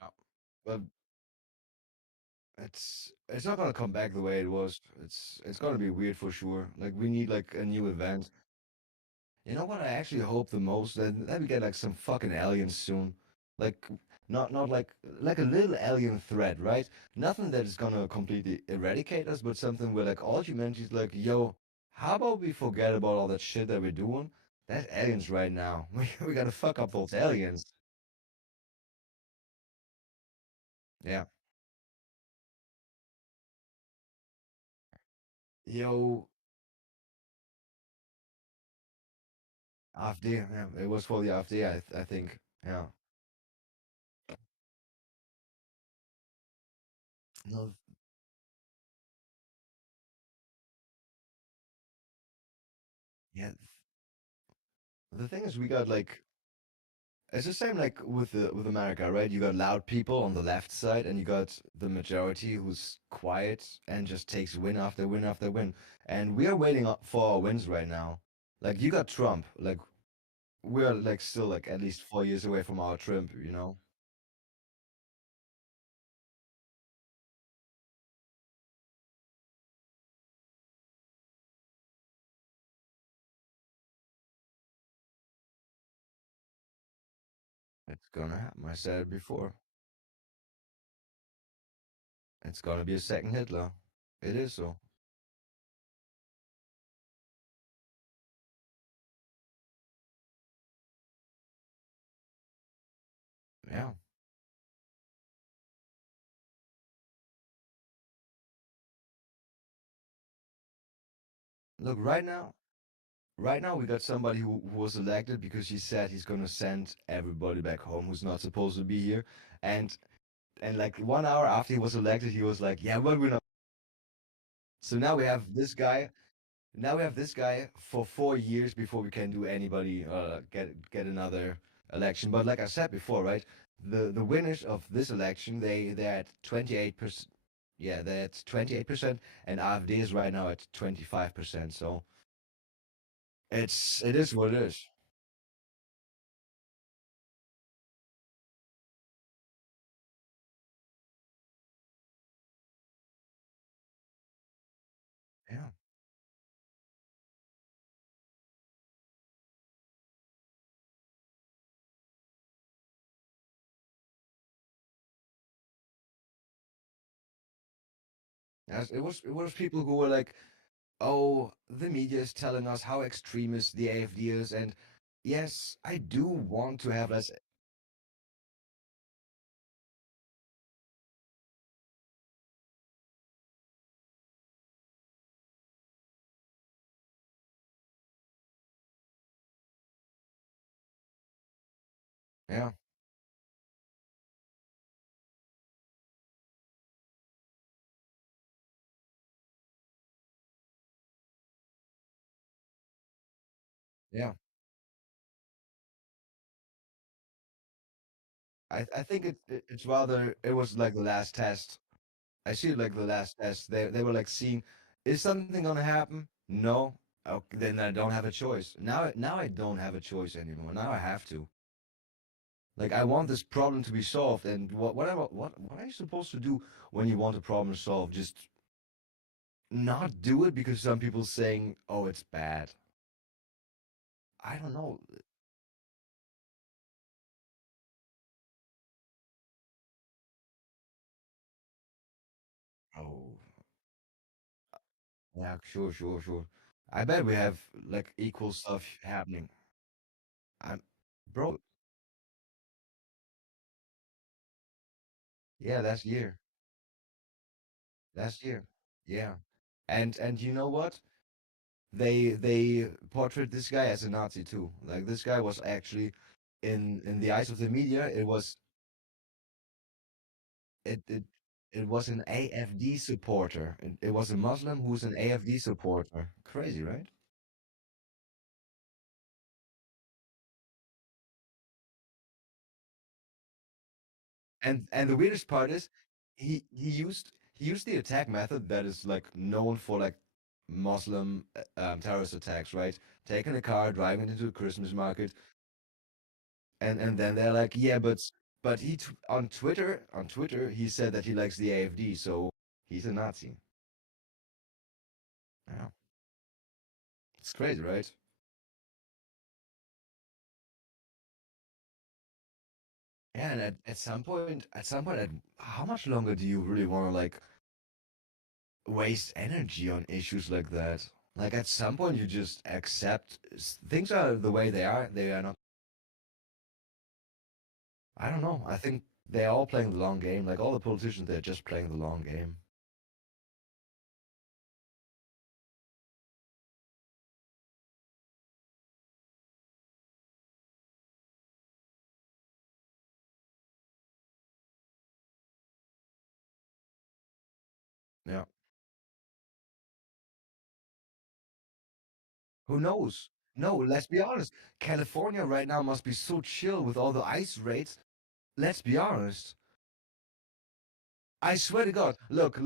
Yeah. But it's not gonna come back the way it was. It's gonna be weird for sure. Like we need like a new event. You know what I actually hope the most? That we get like some fucking aliens soon. Like not like a little alien threat, right? Nothing that is gonna completely eradicate us, but something where like all humanity is like, yo, how about we forget about all that shit that we're doing? That's aliens right now. We gotta fuck up those aliens. Yeah. Yo, AfD. Yeah, it was for the AfD, I think. Yeah. No, yeah. The thing is, we got like it's the same like with America, right? You got loud people on the left side, and you got the majority who's quiet and just takes win after win after win. And we are waiting up for our wins right now. Like you got Trump, like we're like still like at least 4 years away from our Trump, you know? It's gonna happen. I said it before. It's gonna be a second Hitler. It is so. Yeah. Look, right now we got somebody who was elected because he said he's gonna send everybody back home who's not supposed to be here. And like 1 hour after he was elected, he was like, "Yeah, but we're not." So now we have this guy. Now we have this guy for 4 years before we can do anybody get another election. But like I said before, right? The winners of this election they're at 28%. Yeah, they're at 28%, and AfD is right now at 25%. So it is what it is. Yeah. Yes, it was people who were like, "Oh, the media is telling us how extremist the AfD is," and yes, I do want to have less. Yeah. I think it's rather it was like the last test. I see it like the last test. They were like seeing, is something gonna happen? No. Okay, then I don't have a choice. Now I don't have a choice anymore. Now I have to. Like I want this problem to be solved, and what are you supposed to do when you want a problem solved? Just not do it because some people saying, "Oh, it's bad." I don't know. Oh, yeah, sure, sure, sure. I bet we have like equal stuff happening. I'm, bro. Yeah, last year, last year. Yeah, and you know what? They portrayed this guy as a Nazi too. Like this guy was actually in the eyes of the media, it it was an AFD supporter. It was a Muslim who's an AFD supporter. Crazy, right? And the weirdest part is he used the attack method that is like known for like Muslim terrorist attacks, right? Taking a car, driving it into a Christmas market, and then they're like, yeah, but on Twitter he said that he likes the AFD, so he's a Nazi. Yeah, it's crazy, right? Yeah, and at some point, how much longer do you really want to like waste energy on issues like that? Like at some point, you just accept things are the way they are. They are not. I don't know. I think they're all playing the long game. Like all the politicians, they're just playing the long game. Yeah. Who knows? No, let's be honest. California right now must be so chill with all the ice raids. Let's be honest. I swear to God. Look.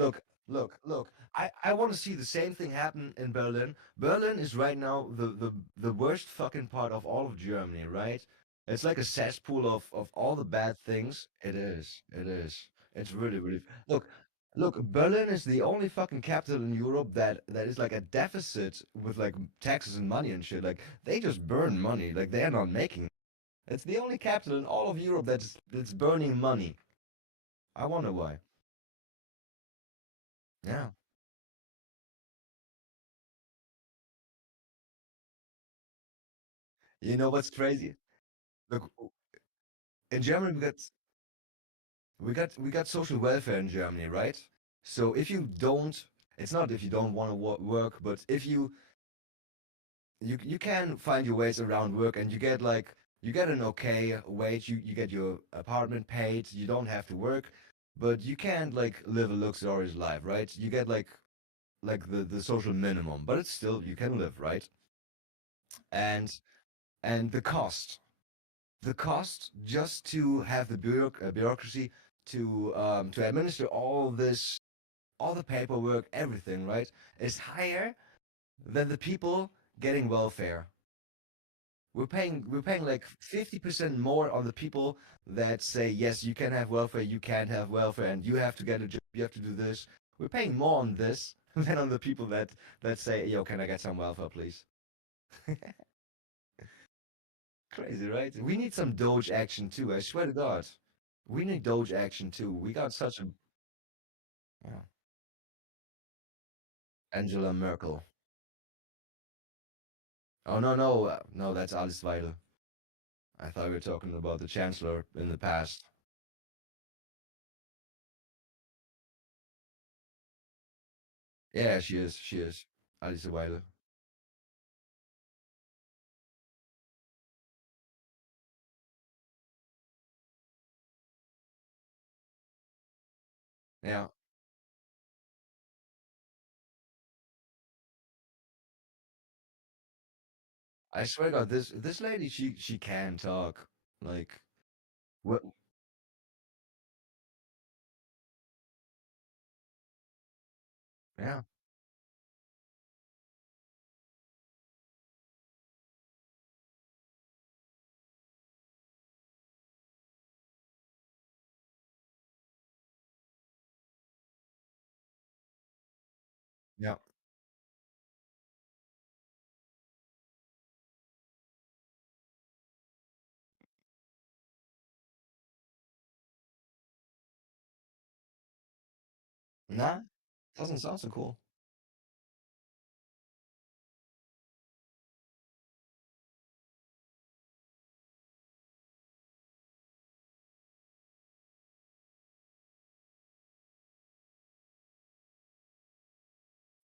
I want to see the same thing happen in Berlin. Berlin is right now the worst fucking part of all of Germany, right? It's like a cesspool of all the bad things. It is. It is. It's really, really. Look. Berlin is the only fucking capital in Europe that is like a deficit with like taxes and money and shit. Like they just burn money. Like they are not making. It's the only capital in all of Europe that's burning money. I wonder why. Yeah. You know what's crazy? Look, in Germany we got social welfare in Germany, right? So if you don't, it's not if you don't want to work, but if you can find your ways around work and you get an okay wage, you get your apartment paid, you don't have to work, but you can't like live a luxurious life, right? You get like the social minimum, but it's still you can live, right? And and the cost just to have the bureaucracy to administer all the paperwork, everything, right, is higher than the people getting welfare. We're paying like 50% more on the people that say yes, you can have welfare, you can't have welfare, and you have to get a job, you have to do this. We're paying more on this than on the people that say, yo, can I get some welfare, please? Crazy, right? We need some Doge action too. I swear to God, we need Doge action too. We got such a yeah. Angela Merkel. Oh no, that's Alice Weidel. I thought we were talking about the Chancellor in the past. Yeah, she is. Alice Weidel. Yeah, I swear to God, this lady, she can talk. Like what? Yeah, yeah. Nah, doesn't sound so cool.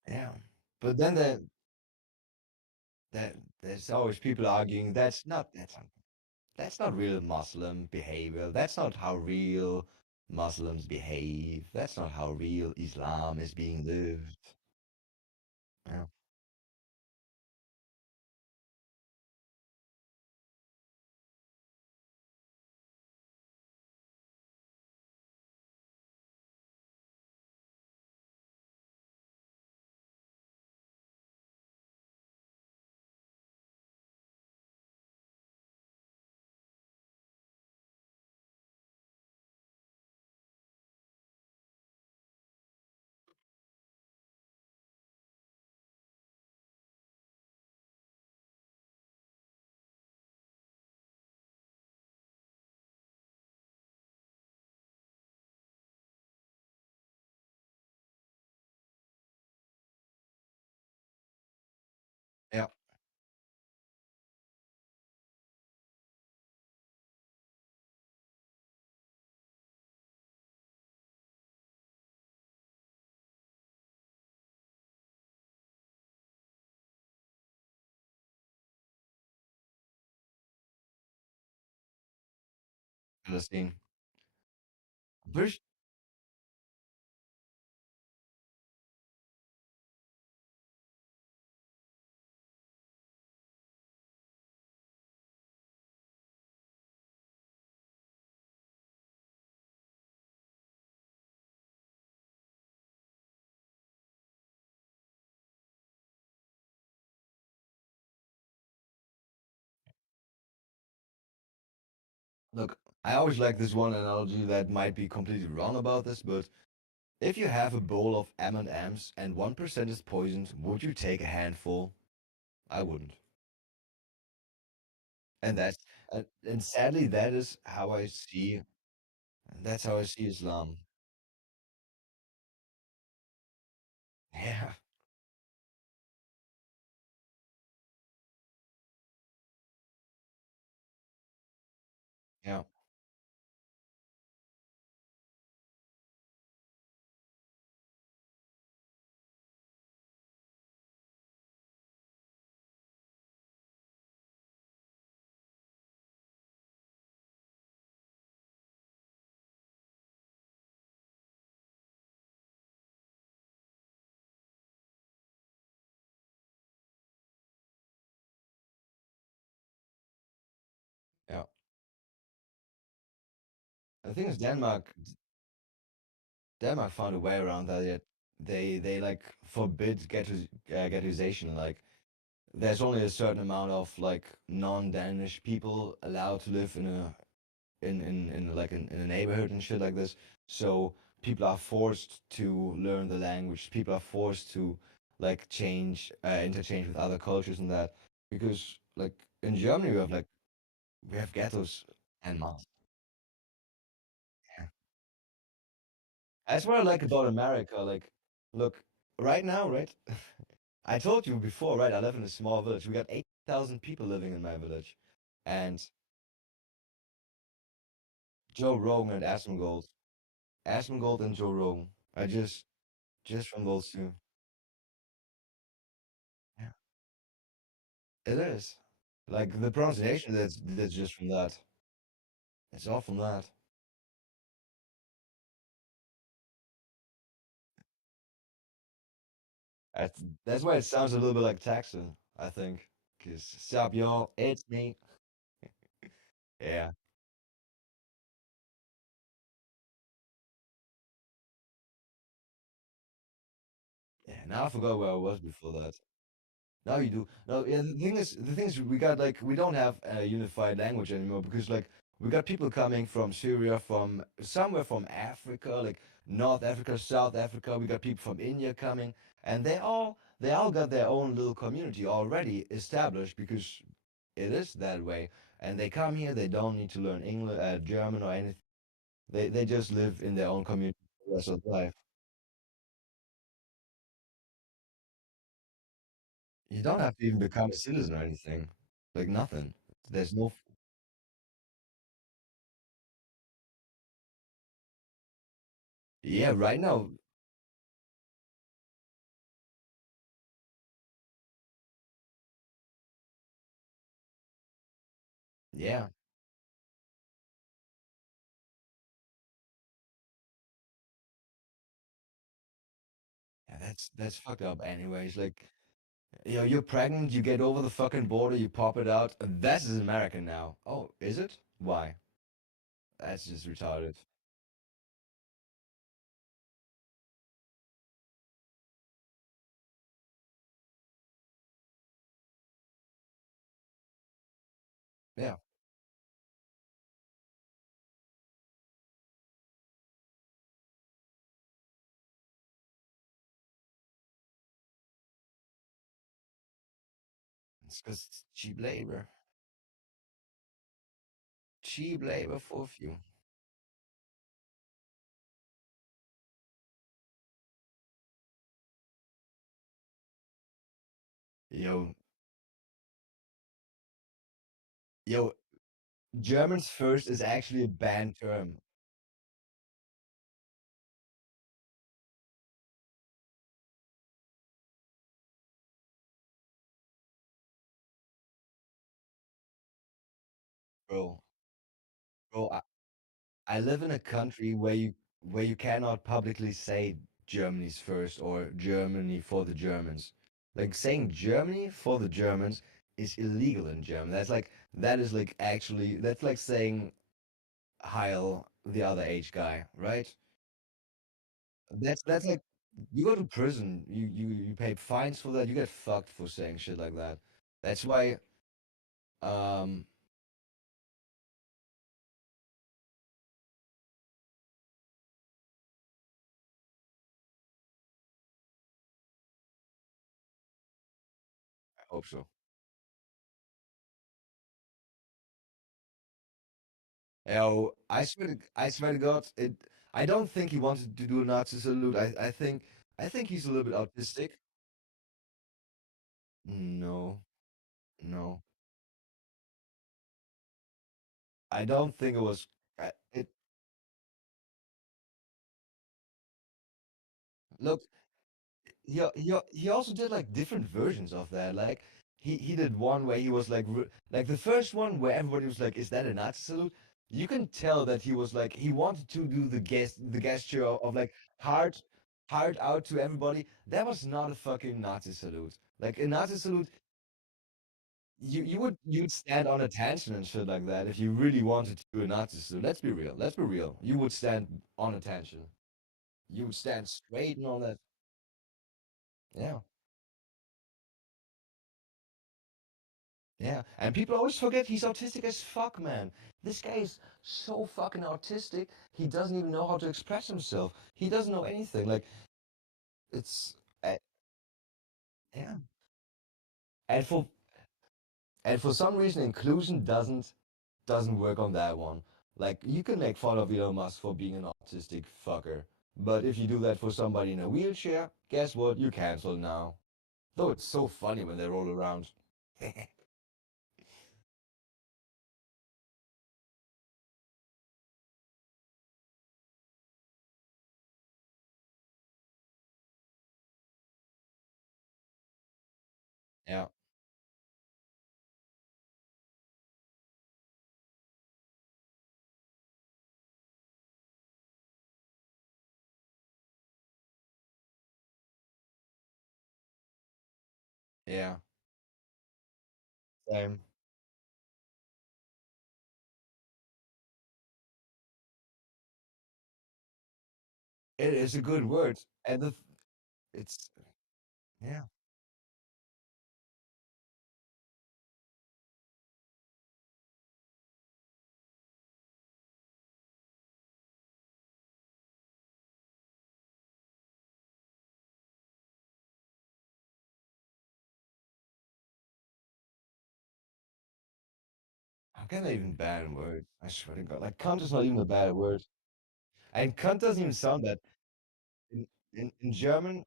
Yeah, but then there's always people arguing that's not real Muslim behavior. That's not how real Muslims behave. That's not how real Islam is being lived. Yeah, yeah. Palestine. British. Look, I always like this one analogy that might be completely wrong about this, but if you have a bowl of M&Ms and 1% is poisoned, would you take a handful? I wouldn't. And and sadly that is how I see that's how I see Islam. Yeah, yeah, yeah. The thing is Denmark found a way around that yet. They like forbid ghettoization. Like there's only a certain amount of like non-Danish people allowed to live in a neighborhood and shit like this. So people are forced to learn the language. People are forced to like interchange with other cultures and that because like in Germany we have ghettos and mass. That's what I like about America. Like, look, right now, right? I told you before, right? I live in a small village. We got 8,000 people living in my village, and Joe Rogan and Asmongold and Joe Rogan. I just from those two. Yeah, it is. Like the pronunciation that's just from that. It's all from that. That's why it sounds a little bit like Texan, I think. Cause sup, y'all? It's me. Yeah. Yeah. Now I forgot where I was before that. Now you do. No, yeah. The thing is, we got like we don't have a unified language anymore because like we got people coming from Syria, from somewhere from Africa, like North Africa, South Africa. We got people from India coming, and they all got their own little community already established because it is that way. And they come here. They don't need to learn English, German, or anything. They just live in their own community the rest of their life. You don't have to even become a citizen or anything. Like nothing. There's no. Yeah, right now. Yeah, yeah, that's fucked up. Anyways, like, you're pregnant, you get over the fucking border, you pop it out. This is American now. Oh, is it? Why? That's just retarded. Yeah, it's because it's cheap labor for a few. Yo, yo, Germans first is actually a banned term, bro. Bro, I live in a country where you cannot publicly say Germany's first or Germany for the Germans. Like saying Germany for the Germans is illegal in German. That is like actually that's like saying Heil the other H guy, right? That's like you go to prison, you pay fines for that, you get fucked for saying shit like that. That's why um I hope so. Oh, I swear to God, I don't think he wanted to do a Nazi salute. I think he's a little bit autistic. No, no, I don't think it was. It look. He also did like different versions of that. Like he did one where he was like the first one where everybody was like, "Is that a Nazi salute?" You can tell that he was like he wanted to do the gesture of like heart out to everybody. That was not a fucking Nazi salute. Like a Nazi salute, you'd stand on attention and shit like that if you really wanted to do a Nazi salute. Let's be real. Let's be real. You would stand on attention. You would stand straight and all that. Yeah. Yeah, and people always forget he's autistic as fuck, man. This guy is so fucking autistic. He doesn't even know how to express himself. He doesn't know anything. Like it's uh, yeah. And for some reason, inclusion doesn't work on that one. Like you can make fun of Elon Musk for being an autistic fucker, but if you do that for somebody in a wheelchair, guess what? You're canceled now. Though it's so funny when they roll around. Yeah, yeah. Same. It is a good word, and it's yeah. How can they even ban words? I swear to God, like cunt is not even a bad word, and cunt doesn't even sound bad. In German,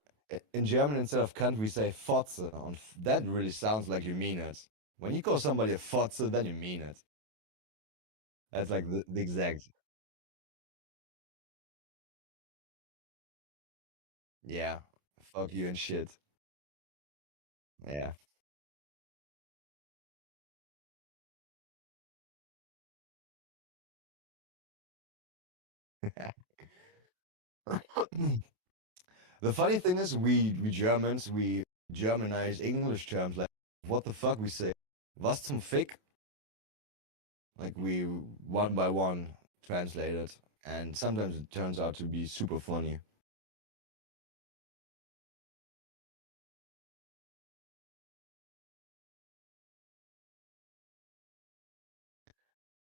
in German instead of cunt we say Fotze, and that really sounds like you mean it. When you call somebody a Fotze, then you mean it. That's like the exact. Yeah, fuck you and shit. Yeah. The funny thing is, we Germans we Germanize English terms like what the fuck we say. Was zum Fick? Like we one by one translate it, and sometimes it turns out to be super funny.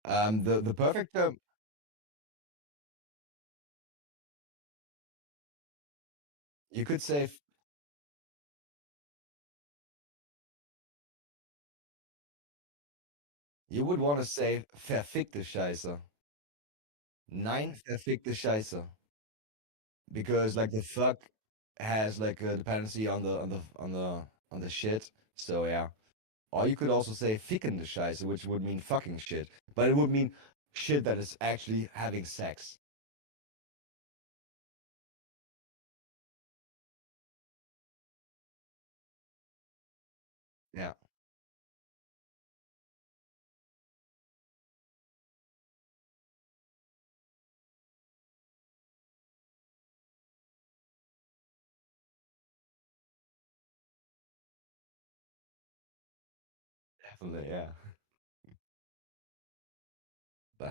The perfect term you could say you would want to say verfickte Scheiße. Nein, verfickte Scheiße. Because like the fuck has like a dependency on the shit. So yeah. Or you could also say fickende Scheiße, which would mean fucking shit. But it would mean shit that is actually having sex. Yeah. Definitely, yeah. But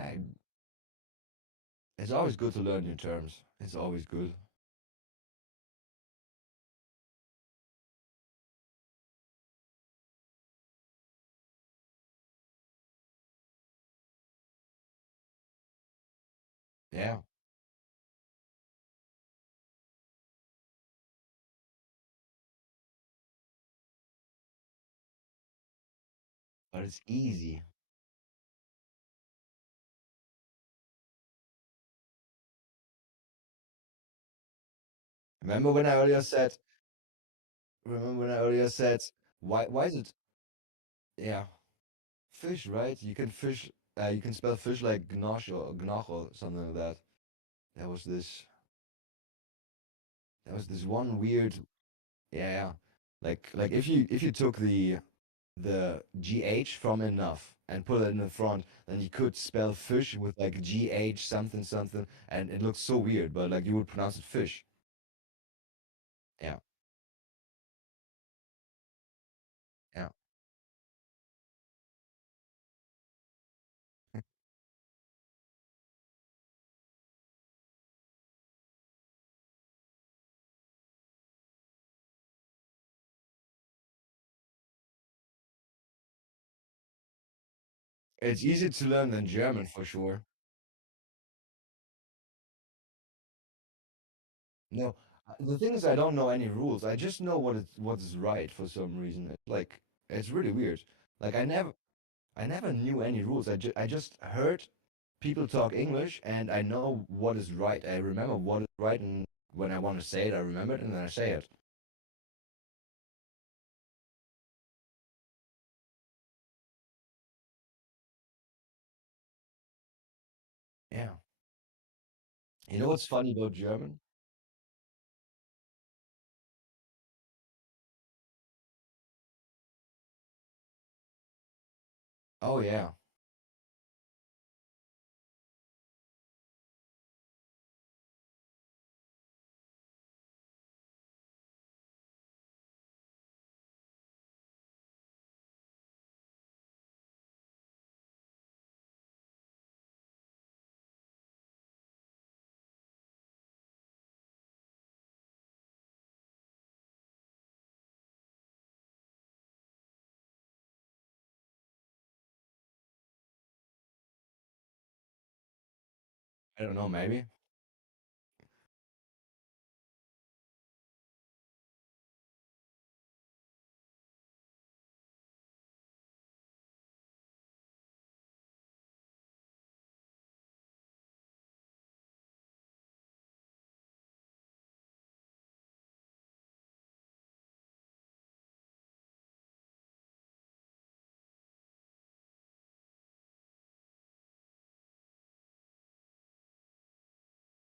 it's always good to learn new terms. It's always good. Yeah. But it's easy. Remember when I earlier said remember when I earlier said why is it yeah. Fish, right? You can spell fish like gnosh or something like that. There was this there was this one weird yeah, yeah. Like if you took the GH from enough and put it in the front, then you could spell fish with like GH something something and it looks so weird, but like you would pronounce it fish. Yeah, yeah. It's easier to learn than German for sure. No, the thing is I don't know any rules. I just know what is right for some reason. It's like it's really weird. Like I never knew any rules. I just heard people talk English and I know what is right. I remember what is right and when I want to say it, I remember it and then I say it. Yeah. You know what's funny about German? Oh yeah. I don't know, maybe.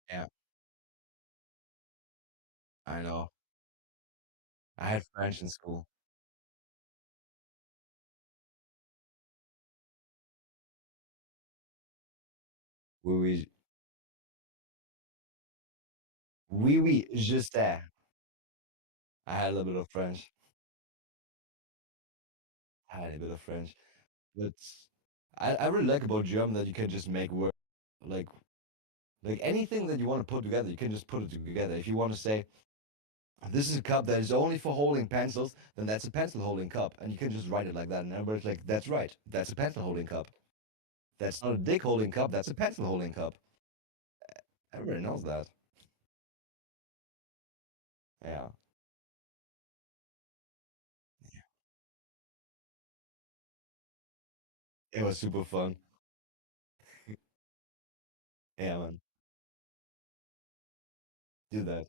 Yeah, I know. I had French in school. Oui, oui, oui, oui, je sais. I had a little bit of French. I had a bit of French, but I really like about German that you can just make words like anything that you want to put together, you can just put it together. If you want to say this is a cup that is only for holding pencils, then that's a pencil holding cup, and you can just write it like that, and everybody's like, "That's right, that's a pencil holding cup. That's not a dick holding cup. That's a pencil holding cup." Everybody knows that. Yeah, it was super fun. Yeah, man, do that.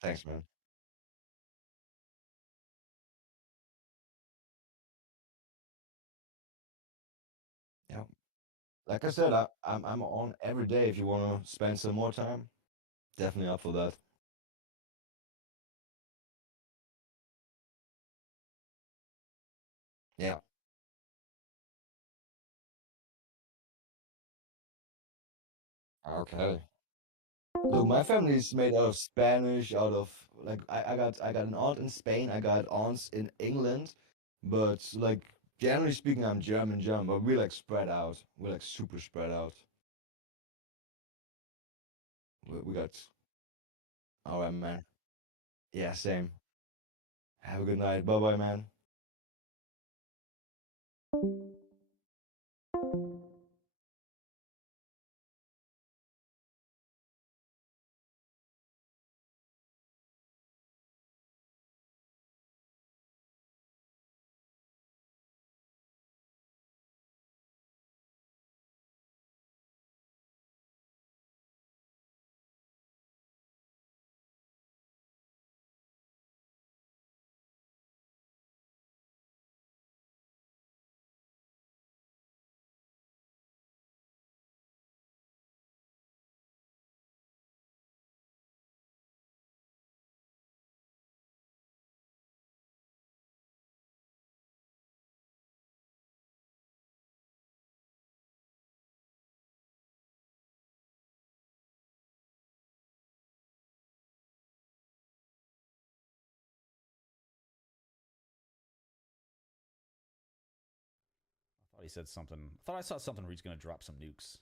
Thanks, man. Yeah, like I said, I'm on every day. If you want to spend some more time, definitely up for that. Yeah. Okay. Look, my family is made out of Spanish, out of like I got an aunt in Spain, I got aunts in England, but like generally speaking, I'm German, but we're like spread out. We're like super spread out. We got all right, man. Yeah, same. Have a good night. Bye bye, man. I thought he said something. I thought I saw something where he's going to drop some nukes.